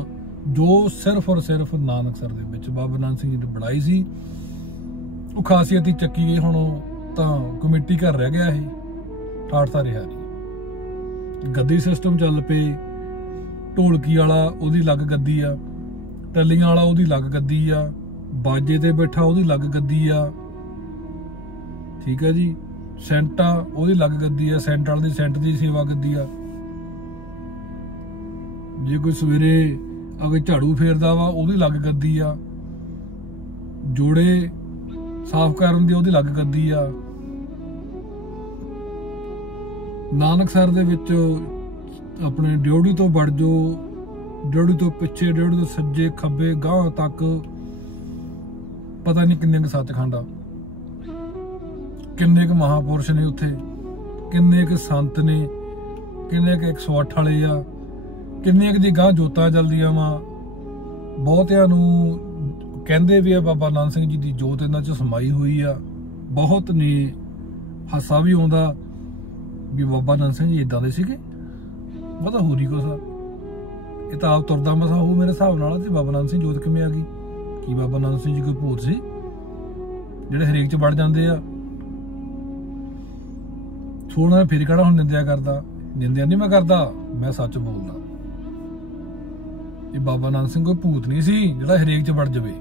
जो सिर्फ और सिर्फ नानक सर दे विच बाबा नानक सिंह जी ने बनाई सी, वो खासियत ही चक्की गई। हुण तां कमेटी घर रह गया है, 68 का रहा नहीं। गद्दी सिस्टम चल पे, ढोलकी वाला ओदी लग गद्दी आ, टलियां वाला ओदी लग गद्दी आ, बाजे ते बैठा ओदी लग गद्दी आ, ठीक है जी। सेंटा ओदी लग गद्दी आ, सेंट वाले दी सेंट दी सेवा गद्दी आ। जे कोई सवेरे अगर झाड़ू फेरदा वा ओदी लग गद्दी आ, जोड़े साफ करन दी ओदी लग गद्दी आ। नानक सर दे विच अपने ड्योढ़ी तो बढ़ जो, ड्योढ़ी तो पिछे, ड्योढ़ी तो सज्जे खब्बे गांह तक पता नहीं किन्ने के सचखंड आ, किन्ने के महापुरुष ने उत्थे, किन्ने के संत ने, किन्ने के 108 वाले आ, किन्ने दी गांह जोतां चलदियां वा। बहुतियां नूं कहंदे भी आ बाबा नानक सिंह जी दी जोत इन्हां च समाई हुई आ। बहुत ने हासा भी आउंदा भी बाबा नानक सिंह जी इदां दे सीगे, पता होरी कुछ ये तो आप तुरदा मसा हो मेरे हिसाब नाल। ते बाबा नानक सिंह जोत किवें आ गई? कि बाबा नानक सिंह जी कोई भूत सी ਜਿਹੜੇ ਹਰੇਕ ਚ ਵੜ ਜਾਂਦੇ ਆ? ਸੋਹਣਾ ਫਿਰ ਕਿਹੜਾ ਹੁਣ ਨਿੰਦਿਆ ਕਰਦਾ? ਨਿੰਦਿਆ ਨਹੀਂ ਮੈਂ ਕਰਦਾ, ਮੈਂ ਸੱਚ ਬੋਲਦਾ। ਇਹ ਬਾਬਾ ਨਾਨਕ ਸਿੰਘ ਕੋਈ ਭੂਤ ਨਹੀਂ ਸੀ ਜਿਹੜਾ ਹਰੇਕ ਚ ਵੜ ਜਾਵੇ।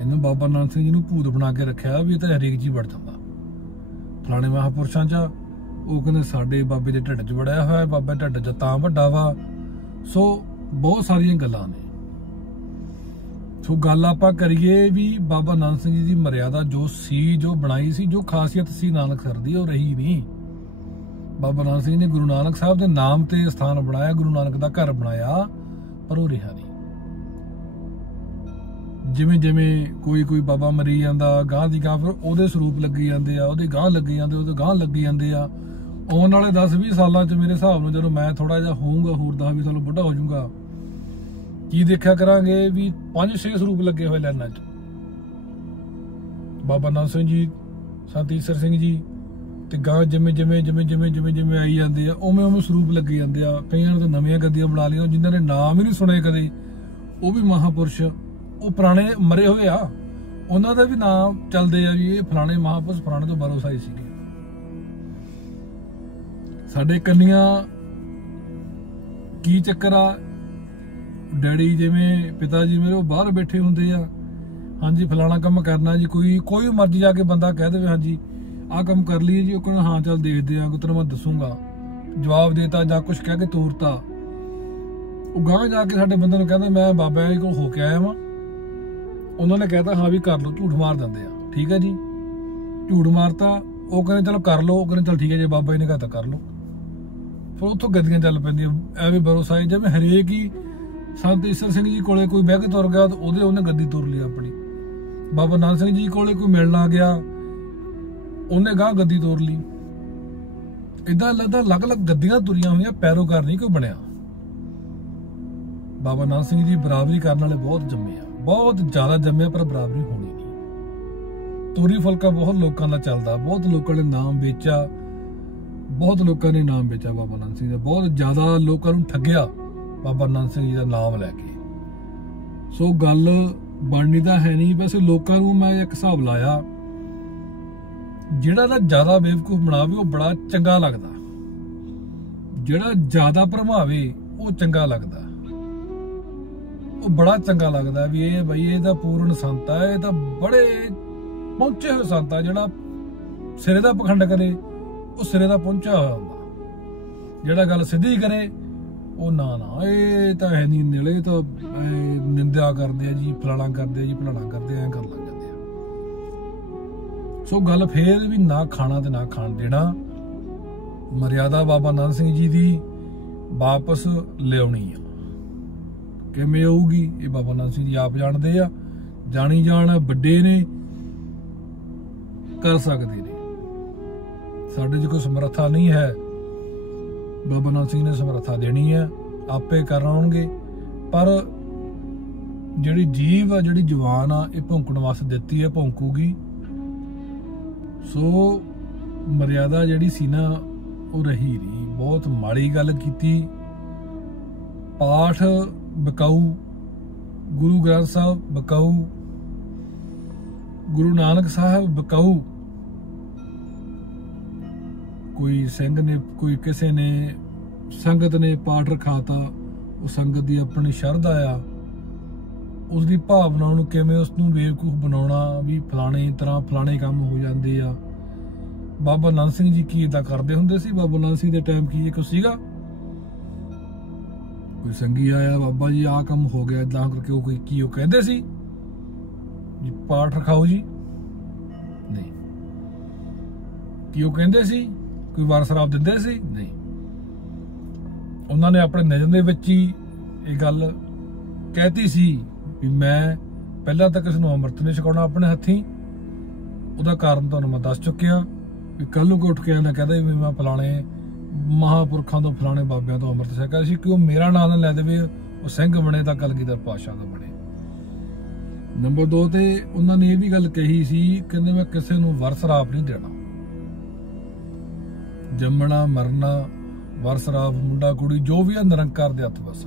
ਇਹਨੂੰ ਬਾਬਾ ਨਾਨਕ ਸਿੰਘ ਜੀ ਨੂੰ ਭੂਤ ਬਣਾ ਕੇ ਰੱਖਿਆ ਵੀ ਇਹ ਤਾਂ ਹਰੇਕ ਚ ਹੀ ਵੜ ਜਾਂਦਾ। ਫਲਾਣੇ ਮਹਾਂਪੁਰਸ਼ਾਂ ਚ ਉਹ ਕਹਿੰਦੇ ਸਾਡੇ ਬਾਬੇ ਦੇ ਢਿੱਡ ਚ ਵੜਿਆ ਹੋਇਆ, ਬਾਬਾ ਢਿੱਡ ਚ ਤਾਂ ਵੱਡਾ ਵਾ। ਸੋ ਬਹੁਤ ਸਾਰੀਆਂ ਗੱਲਾਂ ਨੇ। ਸੋ ਗੱਲ ਆਪਾਂ ਕਰੀਏ ਵੀ ਬਾਬਾ ਨਾਨਕ ਸਿੰਘ ਜੀ ਦੀ ਮਰਿਆਦਾ ਜੋ ਸੀ, ਜੋ ਬਣਾਈ ਸੀ, ਜੋ ਖਾਸੀਅਤ ਸੀ ਨਾਨਕਸਰ ਦੀ, ਉਹ ਰਹੀ ਨਹੀਂ। ਬਾਬਾ ਨਾਨਕ ਸਿੰਘ ਨੇ ਗੁਰੂ ਨਾਨਕ ਸਾਹਿਬ ਦੇ ਨਾਮ ਤੇ ਸਥਾਨ ਬਣਾਇਆ, ਗੁਰੂ ਨਾਨਕ ਦਾ ਘਰ ਬਣਾਇਆ, ਪਰ ਉਹ ਰਿਹਾ ਨਹੀਂ। ਜਿਵੇਂ ਜਿਵੇਂ ਕੋਈ ਬਾਬਾ ਮਰੀ ਜਾਂਦਾ ਗਾਂ ਦੀ ਗਾਂ, ਫਿਰ ਉਹਦੇ ਸਰੂਪ ਲੱਗੀ ਜਾਂਦੇ ਆ, ਉਹਦੇ ਗਾਂ ਲੱਗੀ ਜਾਂਦੇ, ਉਹਦੇ ਗਾਂ ਲੱਗੀ ਜਾਂਦੇ ਆ। ਆਉਣ ਵਾਲੇ 10-20 ਸਾਲਾਂ ਚ ਮੇਰੇ ਹਿਸਾਬ ਨਾਲ ਜਦੋਂ ਮੈਂ ਥੋੜਾ ਜਿਹਾ ਹੋਊਗਾ, ਹੋਰ 10-20 ਸਾਲ ਬੁੱਢਾ ਹੋ ਜਾਊਗਾ, ਕੀ ਦੇਖਿਆ ਕਰਾਂਗੇ ਵੀ 5-6 ਸਰੂਪ ਲੱਗੇ ਹੋਏ ਲਾਈਨਾਂ ਚ। ਬਾਬਾ ਨਾਨਕ ਸਿੰਘ ਜੀ, ਸੰਤ ਈਸਰ ਸਿੰਘ ਜੀ, ਤੇ ਗਾਂ ਜਿਵੇਂ ਆਈ ਜਾਂਦੇ ਆ ਉਵੇਂ ਸਰੂਪ ਲੱਗੇ ਜਾਂਦੇ ਆ। ਕਈਆਂ ਨੇ ਤਾਂ ਨਵੀਆਂ ਗੱਦੀਆਂ ਬਣਾ ਲਈਆਂ, ਜਿਨ੍ਹਾਂ ਨੇ ਨਾਮ ਹੀ ਨਹੀਂ ਸੁਣੇ ਕਦੇ, ਉਹ ਵੀ ਮਹਾਂਪੁਰਸ਼, ਉਹ ਪੁਰਾਣੇ ਮਰੇ ਹੋਏ ਆ, ਉਹਨਾਂ ਦਾ ਵੀ ਨਾਮ ਚੱਲਦੇ ਆ ਵੀ ਇਹ ਫਲਾਣੇ ਮਹਾਂਪੁਰਸ਼ ਫਲਾਣੇ ਤੋਂ ਬਰੋਸਾਈ ਸੀਗੇ। ਸਾਡੇ ਕੰਨੀਆਂ ਕੀ ਚੱਕਰ ਆ? ਡੈਡੀ ਜਿਵੇਂ ਪਿਤਾ ਜੀ ਮੇਰੇ ਉਹ ਬਾਹਰ ਬੈਠੇ ਹੁੰਦੇ ਆ, ਹਾਂਜੀ ਫਲਾਣਾ ਕੰਮ ਕਰਨਾ ਜੀ, ਕੋਈ ਮਰਜ਼ੀ ਜਾ ਕੇ ਬੰਦਾ ਕਹਿ ਦੇਵੇ ਹਾਂਜੀ ਆਹ ਕੰਮ ਕਰ ਲਈਏ ਜੀ, ਉਹ ਕਹਿੰਦਾ ਹਾਂ ਚੱਲ ਦੇਖਦੇ ਆ, ਤੈਨੂੰ ਮੈਂ ਦੱਸੂਗਾ, ਜਵਾਬ ਦੇਤਾ ਜਾਂ ਕੁਛ ਕਹਿ ਕੇ ਤੋਰਤਾ। ਉਹ ਗਾਂ ਜਾ ਕੇ ਸਾਡੇ ਬੰਦੇ ਨੂੰ ਕਹਿੰਦਾ ਮੈਂ ਬਾਬਾ ਜੀ ਕੋਲ ਹੋ ਕੇ ਆਇਆ ਵਾਂ, ਉਹਨਾਂ ਨੇ ਕਹਿਤਾ ਹਾਂ ਵੀ ਕਰ ਲਓ, ਝੂਠ ਮਾਰ ਦਿੰਦੇ ਆ। ਠੀਕ ਹੈ ਜੀ, ਝੂਠ ਮਾਰਤਾ, ਉਹ ਕਹਿੰਦੇ ਚਲੋ ਕਰ ਲਓ, ਉਹ ਕਹਿੰਦੇ ਚਲ ਠੀਕ ਹੈ ਜੇ ਬਾਬਾ ਜੀ ਨੇ ਕਹਤਾ ਕਰ ਲਓ। ਫਿਰ ਉੱਥੋਂ ਗੱਦੀਆਂ ਚੱਲ ਪੈਂਦੀਆਂ ਐਵੇਂ ਭਰੋਸਾ, ਜਿਵੇਂ ਹਰੇਕ ਹੀ ਸੰਤ ਈਸਰ ਸਿੰਘ ਜੀ ਕੋਲੇ ਕੋਈ ਬਹਿ ਕੇ ਤੁਰ ਗਿਆ ਤਾਂ ਉਹਨੇ ਗੱਦੀ ਤੁਰ ਲਈ ਆਪਣੀ। ਬਾਬਾ ਨਾਨਕ ਸਿੰਘ ਜੀ ਕੋਲੇ ਕੋਈ ਮਿਲਣ ਆ ਗਿਆ, ਉਹਨੇ ਗਾਂ ਗੱਦੀ ਤੋਰ ਲਈ। ਏਦਾਂ ਲੱਗਦਾ ਅਲੱਗ-ਅਲੱਗ ਗੱਦੀਆਂ ਤੁਰੀਆਂ ਹੋਈਆਂ, ਪੈਰੋਕਾਰ ਨਹੀਂ ਕੋਈ ਬਣਿਆ। ਬਾਬਾ ਨਾਨਕ ਸਿੰਘ ਜੀ ਬਰਾਬਰੀ ਕਰਨ ਵਾਲੇ ਬਹੁਤ ਜੰਮੇ ਆ, ਬਹੁਤ ਜ਼ਿਆਦਾ ਜੰਮੇ, ਪਰ ਬਰਾਬਰੀ ਹੋਣੀ ਨਹੀਂ। ਤੋਰੀ ਫੁਲਕਾ ਬਹੁਤ ਲੋਕਾਂ ਦਾ ਚੱਲਦਾ, ਬਹੁਤ ਲੋਕਾਂ ਨੇ ਨਾਮ ਵੇਚਿਆ, ਬਹੁਤ ਲੋਕਾਂ ਨੇ ਨਾਮ ਵੇਚਿਆ ਬਾਬਾ ਨਾਨਕ ਸਿੰਘ ਦਾ, ਬਹੁਤ ਜ਼ਿਆਦਾ ਲੋਕਾਂ ਨੂੰ ਠੱਗਿਆ ਬਾਬਾ ਨਾਨਕ ਸਿੰਘ ਜੀ ਦਾ ਨਾਮ ਲੈ ਕੇ। ਸੋ ਗੱਲ ਬਣਨੀ ਤਾਂ ਹੈ ਨਹੀਂ। ਵੈਸੇ ਲੋਕਾਂ ਨੂੰ ਮੈਂ ਇੱਕ ਹਿਸਾਬ ਲਾਇਆ, ਜਿਹੜਾ ਤਾਂ ਜ਼ਿਆਦਾ ਬੇਵਕੂਫ ਬਣਾਵੇ ਉਹ ਬੜਾ ਚੰਗਾ ਲੱਗਦਾ, ਜਿਹੜਾ ਜ਼ਿਆਦਾ ਭਰਮਾਵੇ ਉਹ ਚੰਗਾ ਲੱਗਦਾ, ਉਹ ਬੜਾ ਚੰਗਾ ਲੱਗਦਾ ਵੀ ਇਹ ਬਈ ਇਹ ਤਾਂ ਪੂਰਨ ਸੰਤ ਆ, ਇਹ ਤਾਂ ਬੜੇ ਪਹੁੰਚੇ ਹੋਏ ਸੰਤ ਆ। ਜਿਹੜਾ ਸਿਰੇ ਦਾ ਪਖੰਡ ਕਰੇ ਉਹ ਸਿਰੇ ਦਾ ਪਹੁੰਚਿਆ ਹੋਇਆ ਹੁੰਦਾ, ਜਿਹੜਾ ਗੱਲ ਸਿੱਧੀ ਕਰੇ ਉਹ ਨਾ ਇਹ ਤਾਂ ਹੈ ਨਹੀਂ ਨਿਲੇ, ਤਾਂ ਨਿੰਦਿਆ ਕਰਦੇ ਆ ਜੀ, ਫਲਾਣਾ ਕਰਦੇ ਆ ਜੀ, ਫਲਾਣਾ ਕਰਦੇ ਐ ਕਰ ਲੱਗ ਜਾਂਦੇ ਆ। ਸੋ ਗੱਲ ਫੇਰ ਵੀ ਨਾ ਖਾਣਾ ਤੇ ਨਾ ਖਾਣ ਦੇਣਾ। ਮਰਿਆਦਾ ਬਾਬਾ ਨਾਨਕ ਸਿੰਘ ਜੀ ਦੀ ਵਾਪਸ ਲਿਆਉਣੀ ਆ। ਕਿਵੇਂ ਆਊਗੀ ਇਹ ਬਾਬਾ ਨਾਨਕ ਸਿੰਘ ਜੀ ਆਪ ਜਾਣਦੇ ਆ, ਜਾਣੀ ਜਾਣ ਵੱਡੇ ਨੇ, ਕਰ ਸਕਦੇ ਨੇ। ਸਾਡੇ 'ਚ ਕੋਈ ਸਮਰੱਥਾ ਨਹੀਂ ਹੈ, ਬਾਬਾ ਨਾਨਕ ਸਿੰਘ ਨੇ ਸਮਰੱਥਾ ਦੇਣੀ ਹੈ, ਆਪੇ ਕਰ ਆਉਣਗੇ। ਪਰ ਜਿਹੜੀ ਜੀਵ ਆ, ਜਿਹੜੀ ਜਵਾਨ ਆ, ਇਹ ਭੌਂਕਣ ਵਾਸਤੇ ਦਿੱਤੀ ਹੈ, ਭੌਂਕੂਗੀ। ਸੋ ਮਰਿਆਦਾ ਜਿਹੜੀ ਸੀ ਨਾ ਉਹ ਰਹੀ ਨਹੀਂ। ਬਹੁਤ ਮਾੜੀ ਗੱਲ ਕੀਤੀ। ਪਾਠ ਬਕਾਊ, ਗੁਰੂ ਗ੍ਰੰਥ ਸਾਹਿਬ ਬਕਾਊ, ਗੁਰੂ ਨਾਨਕ ਸਾਹਿਬ ਬਕਾਊ। ਕੋਈ ਸਿੰਘ ਨੇ, ਕੋਈ ਕਿਸੇ ਨੇ, ਸੰਗਤ ਨੇ ਪਾਠ ਰਖਾਤਾ, ਉਹ ਸੰਗਤ ਦੀ ਆਪਣੀ ਸ਼ਰਧਾ ਆ, ਉਸ ਦੀ ਭਾਵਨਾ ਨੂੰ ਕਿਵੇਂ ਉਸ ਨੂੰ ਬੇਵਕੂਫ ਬਣਾਉਣਾ ਵੀ ਫਲਾਣੇ ਤਰ੍ਹਾਂ ਫਲਾਣੇ ਕੰਮ ਹੋ ਜਾਂਦੇ ਆ। ਬਾਬਾ ਨਾਨਕ ਸਿੰਘ ਜੀ ਕੀ ਏਦਾਂ ਕਰਦੇ ਹੁੰਦੇ ਸੀ? ਬਾਬਾ ਨਾਨਕ ਸਿੰਘ ਦੇ ਟਾਈਮ ਕੀ ਕੁਛ ਸੀਗਾ? ਕੋਈ ਸੰਗੀ ਆਇਆ, ਬਾਬਾ ਜੀ ਆਹ ਕੰਮ ਹੋ ਗਿਆ ਏਦਾਂ ਕਰਕੇ, ਉਹ ਕੀ ਉਹ ਕਹਿੰਦੇ ਸੀ ਜੀ ਪਾਠ ਰਖਾਓ ਜੀ? ਨਹੀਂ। ਕੀ ਉਹ ਕਹਿੰਦੇ ਸੀ? ਕੋਈ ਵਾਰ ਸ਼ਰਾਬ ਦਿੰਦੇ ਸੀ? ਨਹੀਂ। उन्होंने अपने नजर के विच ही ये गल कहती सी भी मैं पहला तो किसी को अमृत नहीं छकाउणा अपने हथी। ਉਹਦਾ ਕਾਰਨ ਤੁਹਾਨੂੰ मैं दस चुकिया भी कल ਨੂੰ ਕੋਈ ਉੱਠ ਕੇ ਨਾ ਕਹਦੇ ਵੀ मैं फलाने महापुरखों तो फलाने बाबियां तो अमृत छकिया सी, क्यों मेरा नाम ना लै देवे वो ਸਿੰਘ बने तो कलगीधर पातशाह दा बने। नंबर 2 ते उन्होंने ये भी गल कही सी, कहते मैं किसी नूं वर शराब नहीं देना। जमना मरना वर शराब मुंडा कुड़ी जो भी है निरंकार दे हत्थ बस।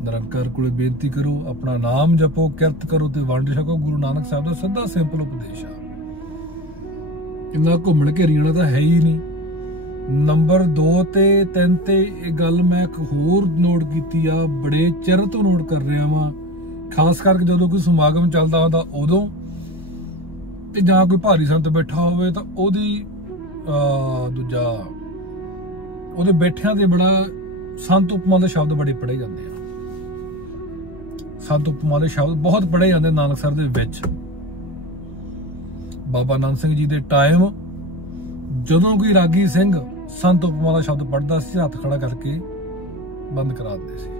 निरंकार कोले बेनती करो, अपना नाम जपो, किरत करो ते वंड छको। गुरु नानक साहब का सीधा सिंपल उपदेश आ, इन्ना घूमण घेरीआं तो है ही नहीं। नंबर 2 ते 3 ते ये गल मैं एक होर नोट की आ, बड़े चिर तो नोट कर रहा वा, खास करके जो कोई समागम चलता होता उदों ते जां कोई भारी संत बैठा होवे तो ओदी दूजा ओदे बैठियां दे बड़ा संत उपमा दे शब्द बड़े पढ़े जाते हैं। संत उपमा दे शब्द बहुत पढ़े जाते नानकसर दे विच। बाबा नानक सिंह जी दे टाइम जदों कोई रागी सिंह संत उपमा का शब्द पढ़ता सी, हथ खड़ा करके बंद करा दिंदे सी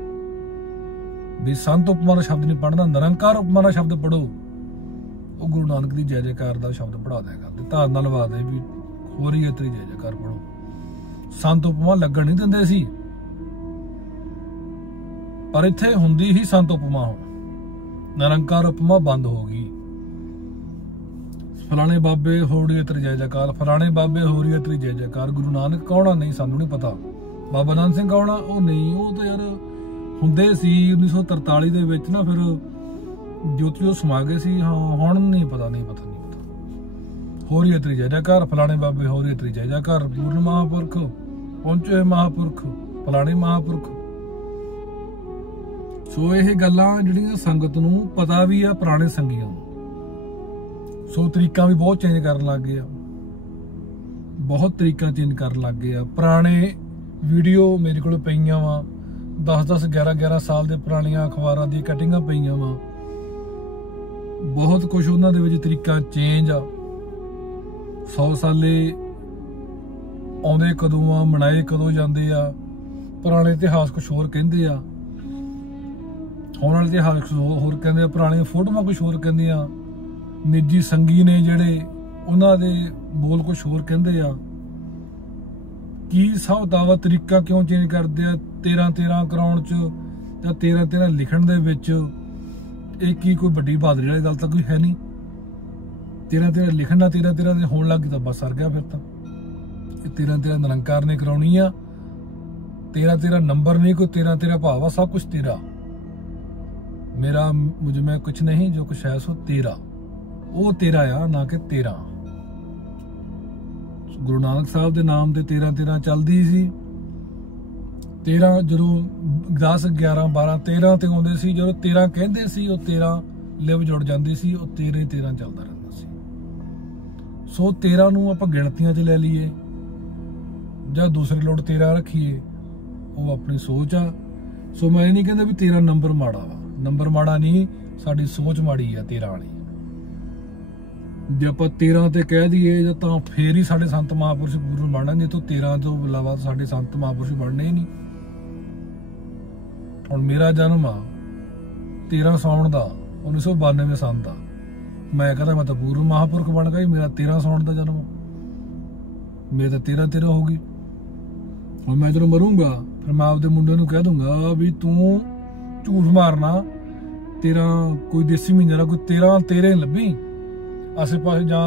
भी संत उपमा का शब्द नहीं पढ़ना, निरंकार उपमा का शब्द पढ़ो। वो गुरु नानक की जय जयकार का शब्द पढ़ा दिया करते, धार नाल लवा दे भी हो रही है तेरी जय जयकार पढ़ो। संत उपमा लगन नहीं दिंदे सी, पर इत्थे हुंदी ही संत उपमा। हो निरंकार उपमा बंद हो गई। फलाने बाबे हो रही है तेरी जय जयकार, फलाने बाबे हो रही है तेरी जय जयकार। गुरु नानक कौन आ? नहीं सानू नहीं पता। बाबा नानक सिंह कौन आ? वो नहीं, वो तो यार हुंदे सी 1943 दे विच ना, फिर ज्योतिओ समा गए सी। हाँ हुण नहीं पता, नहीं पता, नहीं पता। हो रही है तेरी जय जयकार, फलाने बाबे हो रही है तेरी जय जयकार। पूर्ण महापुरख पहुंचे हुए महापुरख, फलाने महापुरख। सो ये गल्लां जिहड़ियां संगत नूं पता भी आ, पुराने संगियां नूं। सो तरीका भी बहुत चेंज कर लग गया, बहुत तरीका चेंज कर लग गया। पुराने वीडियो मेरे को पईयां वा, 10-10 11-11 साल दे पुरानियां अखबारां दी कटिंगां पईयां वा। बहुत कुछ उन्हां दे विच तरीका चेंज आ। 100 साले आउंदे कदों आ, मनाए कदों जांदे आ। पुराने इतिहास कुछ होर कहंदे आ, हुण वाले इतिहास कुछ होर कहंदे आ। पुरानियां फोटोआं कुछ होर कहंदियां, निजी संगी ने जिहड़े उन्हां दे बोल कुछ होर कहंदे आ। की हिसाब दा तरीका क्यों चेंज करदे आ? 13-13 कराउण च जां 13-13 लिखण दे विच ਇਹ ਕੀ ਕੋਈ ਵੱਡੀ ਬਹਾਦਰੀ ਵਾਲੀ ਗੱਲ ਤਾਂ ਕੋਈ ਹੈ ਨਹੀਂ। 13-13 ਲਿਖਣਾ 13-13 ਦੇ ਹੋਣ ਲੱਗ ਗਈ ਤਾਂ ਬਸ ਸਰ ਗਿਆ ਫਿਰ ਤਾਂ। ਇਹ 13-13 ਨਿਰੰਕਾਰ ਨੇ ਕਰਾਉਣੀ ਆ। 13-13 ਨੰਬਰ ਨਹੀਂ, ਕੋਈ 13-13 ਭਾਵ ਆ। ਸਭ ਕੁਝ ਤੇਰਾ, मेरा मुझ में कुछ नहीं, जो कुछ है सो तेरा। वो तेरा आ, ना कि तेरा। गुरु नानक साहब के नाम से 13-13 चलती सी। 13 जो 10-11-12-13 ते आउंदे सी, जो 13 कहंदे सी, वो 13 लिव जुड़ जाती सी, वो 13-13 चलता रहता सी। सो 13 नूं आपां गिणतियां च ले लीए जां दूसरे लोड़ 13 रखीए, वो अपनी सोच आ। सो मैं नहीं कहता भी 13 नंबर माड़ा वा, नंबर माड़ा नहीं, साडी सोच माड़ी है 13 वाली। जे आपां 13 ते कह दईए तां फिर ही साडे संत महापुरुष पूर्ण बनणगे, तो 13 तो इलावा साडे संत महापुरुष बनने ही नहीं। हुण मेरा जन्म आ 13 साउण दा 1992 सन दा, मैं कहता मैं तो पूर्ण महापुरुष बन गई। मेरा 13 साउण दा जन्म, मेरे तो 13-13 होगी। हुण मैं जदों मरूंगा फिर मैं आपदे मुंडे नूं कह दूंगा भी तू झूठ मारना, तेरा कोई देसी महीने का कोई 13 लभी आसे पासे, जां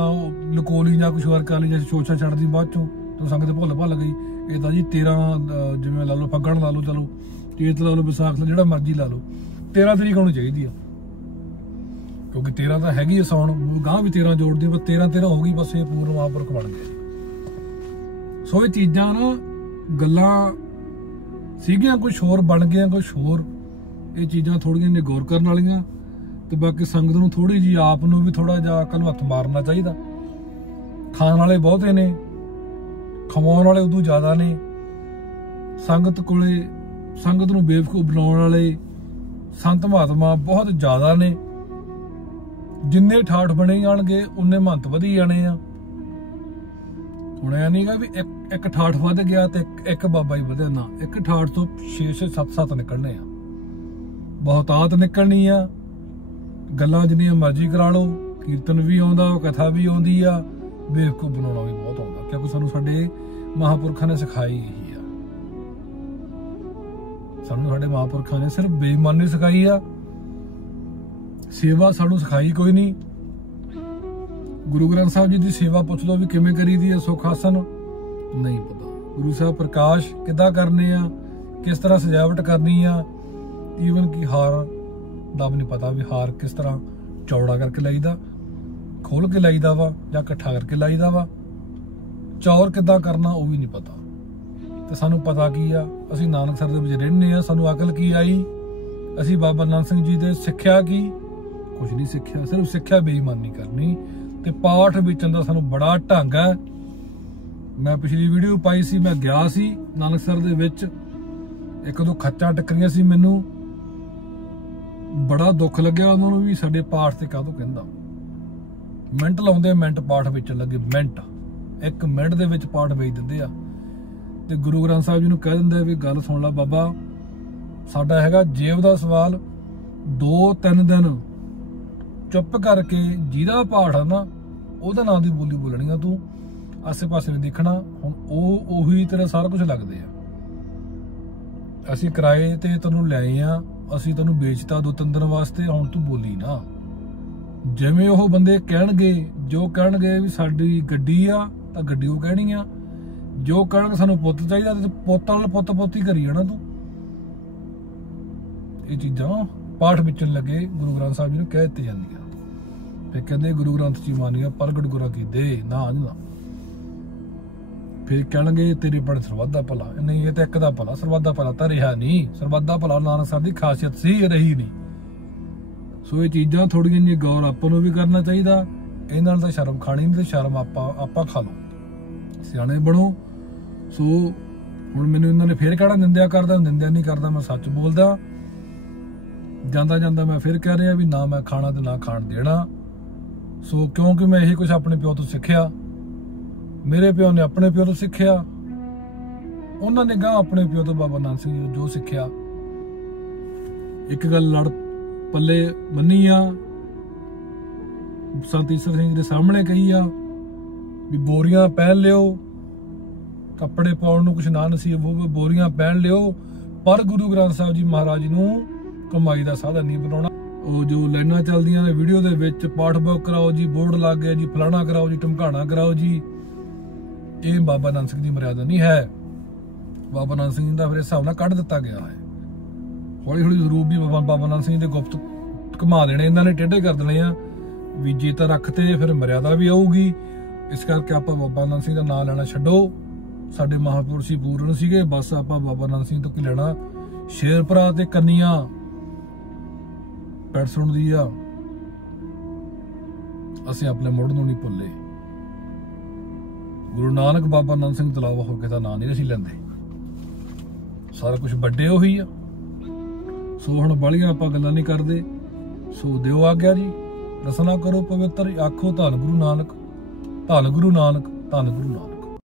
लकोली जां कुछ होर कर ली, जैसे छोछा छड़ दी बाद चों तो संगत भुल भल गई। ये तो जी 13 जिवें ला लो, फग्गण ला लो, चलो चेत ला लो, विसाख ला, जिहड़ा मर्जी ला लो, 13 तरीक होनी चाहिए आ, क्योंकि 13 तो हैगी है सौण, गांह भी 13 जोड़ दी, बस 13-13 हो गई, बस ये पूर्ण महापुरख बन गया। सो ये चीज़ां ना गल्लां सीगियां, कुछ होर बन गया कुछ होर। ये चीज़ां थोड़ियां ने गौर करन वालियां, ते बाकी संगत नूं थोड़ी जी आप नूं भी थोड़ा जिहा अकल हत्थ मारना चाहिए। खाण वाले बहुते ने, खवाउण वाले उदों ज़्यादा ने। संगत कोले संगत नूं बेवकूफ बनाउण वाले संत महात्मा बहुत ज़्यादा ने। जिन्ने ठाठ बने जाणगे उन्ने महंत वधी जाणे आ। ਹੁਣ ਇਹ ਨਹੀਂਗਾ ਵੀ ਇੱਕ ਠਾਠ ਵੱਧ ਗਿਆ ਤੇ ਇੱਕ ਬਾਬਾ ਹੀ ਵਧਿਆ, ਨਾ, ਇੱਕ ਠਾਠ ਤੋਂ 6 7 ਨਿਕਲਣੇ ਆ, ਬਹੁਤਾਤ ਨਿਕਲਣੀ ਆ। ਗੱਲਾਂ ਜਿੰਨੀਆਂ ਮਰਜ਼ੀ ਕਰਾ ਲਓ, ਕੀਰਤਨ ਵੀ ਆਉਂਦਾ, ਕਥਾ ਵੀ ਆਉਂਦੀ ਆ, ਬੇਵਕੂਫ ਬਣਾਉਣਾ ਵੀ ਬਹੁਤ ਆਉਂਦਾ, ਕਿਉਂਕਿ ਸਾਨੂੰ ਸਾਡੇ ਮਹਾਂਪੁਰਖਾਂ ਨੇ ਸਿਖਾਈ ਇਹੀ ਆ। ਸਾਨੂੰ ਸਾਡੇ ਮਹਾਂਪੁਰਖਾਂ ਨੇ ਸਿਰਫ ਬੇਈਮਾਨੀ ਸਿਖਾਈ ਆ, ਸੇਵਾ ਸਾਨੂੰ ਸਿਖਾਈ ਕੋਈ ਨਹੀਂ। ਗੁਰੂ ਗ੍ਰੰਥ ਸਾਹਿਬ ਜੀ ਦੀ ਸੇਵਾ ਪੁੱਛ ਲਓ ਵੀ ਕਿਵੇਂ ਕਰੀਦੀ ਹੈ, ਸੁੱਖ ਆਸਨ ਨਹੀਂ ਪਤਾ। ਗੁਰੂ ਸਾਹਿਬ ਪ੍ਰਕਾਸ਼ ਕਿੱਦਾਂ ਕਰਨੇ ਆ, ਕਿਸ ਤਰ੍ਹਾਂ ਸਜਾਵਟ ਕਰਨੀ ਆ, ਈਵਨ ਕਿ ਹਾਰ ਦਾ ਵੀ ਨਹੀਂ ਪਤਾ ਵੀ ਹਾਰ ਕਿਸ ਤਰ੍ਹਾਂ ਚੌੜਾ ਕਰਕੇ ਲਾਈਦਾ, ਖੋਲ ਕੇ ਲਾਈਦਾ ਵਾ ਜਾਂ ਇਕੱਠਾ ਕਰਕੇ ਲਾਈਦਾ ਵਾ, ਚੌਰ ਕਿੱਦਾਂ ਕਰਨਾ ਉਹ ਵੀ ਨਹੀਂ ਪਤਾ। ਤੇ ਸਾਨੂੰ ਪਤਾ ਕੀ ਆ, ਅਸੀਂ ਨਾਨਕਸਰ ਦੇ ਵਿੱਚ ਰਹਿੰਦੇ ਆ, ਸਾਨੂੰ ਅਕਲ ਕੀ ਆਈ, ਅਸੀਂ ਬਾਬਾ ਨਾਨਕ ਸਿੰਘ ਜੀ ਦੇ ਸਿੱਖਿਆ ਕੀ, ਕੁਝ ਨਹੀਂ ਸਿੱਖਿਆ, ਸਿਰਫ ਸਿੱਖਿਆ ਬੇਈਮਾਨੀ ਕਰਨੀ ਤੇ ਪਾਠ ਵੇਚਣ ਦਾ ਸਾਨੂੰ ਬੜਾ ਢੰਗ ਹੈ। ਮੈਂ ਪਿਛਲੀ ਵੀਡੀਓ ਪਾਈ ਸੀ, ਮੈਂ ਗਿਆ ਸੀ ਨਾਨਕਸਰ ਦੇ ਵਿੱਚ, ਇੱਕ ਦੋ ਖੱਚਾਂ ਟੱਕਰੀਆਂ ਸੀ, ਮੈਨੂੰ ਬੜਾ ਦੁੱਖ ਲੱਗਿਆ ਉਹਨਾਂ ਨੂੰ ਵੀ ਸਾਡੇ ਪਾਠ ਤੇ ਕਾਹਤੋਂ ਕਹਿੰਦਾ। ਮਿੰਟ ਲਾਉਂਦੇ, ਮਿੰਟ ਪਾਠ ਵੇਚਣ ਲੱਗੇ, ਮਿੰਟ, 1 ਮਿੰਟ ਦੇ ਵਿੱਚ ਪਾਠ ਵੇਚ ਦਿੰਦੇ ਆ। ਤੇ ਗੁਰੂ ਗ੍ਰੰਥ ਸਾਹਿਬ ਜੀ ਨੂੰ ਕਹਿ ਦਿੰਦੇ ਵੀ ਗੱਲ ਸੁਣ ਲਾ ਬਾਬਾ, ਸਾਡਾ ਹੈਗਾ ਜੇਬ ਦਾ ਸਵਾਲ, 2-3 ਦਿਨ ਚੁੱਪ ਕਰਕੇ ਜਿਹਦਾ ਪਾਠ ਆ ਨਾ ਉਹਦਾ ਨਾਂ ਦੀ ਬੋਲੀ ਬੋਲਣੀ ਆ, ਤੂੰ ਆਸੇ ਪਾਸੇ ਨਹੀਂ ਦੇਖਣਾ। ਹੁਣ ਉਹੀ ਤੇਰਾ ਸਾਰਾ ਕੁਝ ਲੱਗਦੇ ਆ। ਅਸੀਂ ਕਿਰਾਏ ਤੇ ਤੈਨੂੰ ਲੈ ਆ, ਅਸੀਂ ਤੈਨੂੰ ਵੇਚਤਾ 2-3 ਦਿਨ ਵਾਸਤੇ, ਹੁਣ ਤੂੰ ਬੋਲੀ ਨਾ। ਜਿਵੇਂ ਉਹ ਬੰਦੇ ਕਹਿਣਗੇ, ਜੋ ਕਹਿਣਗੇ ਵੀ ਸਾਡੀ ਗੱਡੀ ਆ ਤਾਂ ਗੱਡੀ ਉਹ ਕਹਿਣੀ ਆ, ਜੋ ਕਹਿਣਗੇ ਸਾਨੂੰ ਪੁੱਤ ਚਾਹੀਦਾ ਤੇ ਪੁੱਤ ਨਾਲ ਪੁੱਤ ਪੋਤੀ ਕਰੀ ਜਾਣਾ ਤੂੰ। ਇਹ ਚੀਜ਼ਾਂ ਪਾਠ ਵੇਚਣ ਲੱਗੇ ਗੁਰੂ ਗ੍ਰੰਥ ਸਾਹਿਬ ਜੀ ਨੂੰ ਕਹਿ ਦਿੱਤੀ ਜਾਂਦੀਆਂ। ਫਿਰ ਕਹਿੰਦੇ ਗੁਰੂ ਗ੍ਰੰਥ ਜੀ ਮਾਨੀਆਂ ਪ੍ਰਗਟ ਗੁਰਾਂ ਕੀ ਦੇ ਨਾ ਨਾ। ਫਿਰ ਕਹਿਣਗੇ ਤੇਰੇ ਪੜ ਸਰਬੱਤ ਦਾ ਭਲਾ, ਨਹੀਂ ਇਹ ਤਾਂ ਇੱਕ ਦਾ ਭਲਾ, ਸਰਬੱਤ ਦਾ ਭਲਾ ਤਾਂ ਰਿਹਾ ਨਹੀਂ। ਸਰਬੱਤ ਦਾ ਭਲਾ ਨਾਨਕ ਸਾਹਿਬ ਦੀ ਖਾਸੀਅਤ ਸੀ, ਰਹੀ ਨਹੀਂ। ਸੋ ਇਹ ਚੀਜ਼ਾਂ ਥੋੜੀਆਂ ਜਿਹੀਆਂ ਗੌਰ ਆਪਾਂ ਨੂੰ ਵੀ ਕਰਨਾ ਚਾਹੀਦਾ। ਇਹਨਾਂ ਨਾਲ ਤਾਂ ਸ਼ਰਮ ਖਾਣੀ ਨਹੀਂ, ਤੇ ਸ਼ਰਮ ਆਪਾਂ ਖਾ ਲਓ, ਸਿਆਣੇ ਬਣੋ। ਸੋ ਹੁਣ ਮੈਨੂੰ ਇਹਨਾਂ ਨੇ ਫਿਰ ਕਹਿਣਾ ਨਿੰਦਿਆ ਕਰਦਾ, ਨਿੰਦਿਆ ਨਹੀਂ ਕਰਦਾ, ਮੈਂ ਸੱਚ ਬੋਲਦਾ। ਜਾਂਦਾ ਜਾਂਦਾ ਮੈਂ ਫਿਰ ਕਹਿ ਰਿਹਾ ਵੀ ਨਾ ਮੈਂ ਖਾਣਾ ਤੇ ਨਾ ਖਾਣ ਦੇਣਾ। ਸੋ ਕਿਉਂਕਿ ਮੈਂ ਇਹੀ ਕੁਝ ਆਪਣੇ ਪਿਓ ਤੋਂ ਸਿੱਖਿਆ, ਮੇਰੇ ਪਿਓ ਨੇ ਆਪਣੇ ਪਿਓ ਤੋਂ ਸਿੱਖਿਆ, ਉਹਨਾਂ ਨੇ ਗਾਂ ਆਪਣੇ ਪਿਓ ਤੋਂ ਬਾਬਾ ਨਾਨਕ ਸਿੰਘ ਜੀ ਜੋ ਸਿੱਖਿਆ। ਇੱਕ ਗੱਲ ਲੜ ਪੱਲੇ ਬੰਨੀ ਆ, ਸੰਤ ਈਸਰ ਸਿੰਘ ਦੇ ਸਾਹਮਣੇ ਕਹੀ ਆ ਵੀ ਬੋਰੀਆਂ ਪਹਿਨ ਲਿਓ, ਕੱਪੜੇ ਪਾਉਣ ਨੂੰ ਕੁਛ ਨਾ ਨਸੀਬ ਹੋਵੇ, ਬੋਰੀਆਂ ਪਹਿਨ ਲਿਓ, ਪਰ ਗੁਰੂ ਗ੍ਰੰਥ ਸਾਹਿਬ ਜੀ ਮਹਾਰਾਜ ਨੂੰ ਕਮਾਈ ਦਾ ਸਾਧਨ ਨਹੀਂ ਬਣਾਉਣਾ। ਉਹ ਜੋ ਲਾਈਨਾਂ ਚੱਲਦੀਆਂ ਨੇ ਵੀਡੀਓ ਦੇ ਵਿੱਚ, ਪਾਠ ਬੁੱਕ ਕਰਾਓ ਜੀ, ਬੋਰਡ ਲੱਗ ਗਿਆ ਜੀ, ਫਲਾਣਾ ਕਰਾਓ ਜੀ, ਢਮਕਾਣਾ ਕਰਾਓ ਜੀ, ਇਹ ਬਾਬਾ ਨਾਨਕ ਸਿੰਘ ਦੀ ਮਰਿਆਦਾ ਨਹੀਂ ਹੈ। ਬਾਬਾ ਨਾਨਕ ਸਿੰਘ ਦਾ ਫਿਰ ਇਸ ਹਿਸਾਬ ਨਾਲ ਕੱਢ ਦਿੱਤਾ ਗਿਆ ਹੈ। ਹੌਲੀ ਹੌਲੀ ਸਰੂਪ ਵੀ ਬਾਬਾ ਨਾਨਕ ਸਿੰਘ ਦੇ ਗੁਪਤ ਘੁਮਾ ਦੇਣੇ ਇਹਨਾਂ ਨੇ, ਟੇਢੇ ਕਰ ਦੇਣੇ ਆ ਵੀ ਜੇ ਤਾਂ ਰੱਖਤੇ ਫਿਰ ਮਰਿਆਦਾ ਵੀ ਆਊਗੀ। ਇਸ ਕਰਕੇ ਆਪਾਂ ਬਾਬਾ ਨਾਨਕ ਸਿੰਘ ਦਾ ਨਾਂ ਲੈਣਾ ਛੱਡੋ। ਸਾਡੇ ਮਹਾਂਪੁਰਸ਼ ਹੀ ਪੂਰਨ ਸੀਗੇ, ਬਸ ਆਪਾਂ ਬਾਬਾ ਨਾਨਕ ਸਿੰਘ ਤੋਂ ਕੀ ਲੈਣਾ। ਸ਼ੇਰਪੁਰਾ ਤੇ ਕੰਨੀਆਂ ਪੈੜ ਸੁਣਦੀ ਆ, ਅਸੀਂ ਆਪਣੇ ਮੁੱਢ ਨੂੰ ਨਹੀਂ ਭੁੱਲੇ। ਗੁਰੂ ਨਾਨਕ ਬਾਬਾ ਨਾਨਕ ਸਿੰਘ ਤੋਂ ਇਲਾਵਾ ਹੋ ਕੇ ਤਾਂ ਨਾਂ ਨਹੀਂ ਅਸੀਂ ਲੈਂਦੇ, ਸਾਰਾ ਕੁਝ ਵੱਡੇ ਉਹੀ ਆ। ਸੋ ਹੁਣ ਬਾਲੀਆਂ ਆਪਾਂ ਗੱਲਾਂ ਨਹੀਂ ਕਰਦੇ। ਸੋ ਦਿਓ ਆਗਿਆ ਜੀ, ਰਸਨਾ ਕਰੋ ਪਵਿੱਤਰ, ਆਖੋ ਧੰਨ ਗੁਰੂ ਨਾਨਕ, ਧੰਨ ਗੁਰੂ ਨਾਨਕ, ਧੰਨ ਗੁਰੂ ਨਾਨਕ।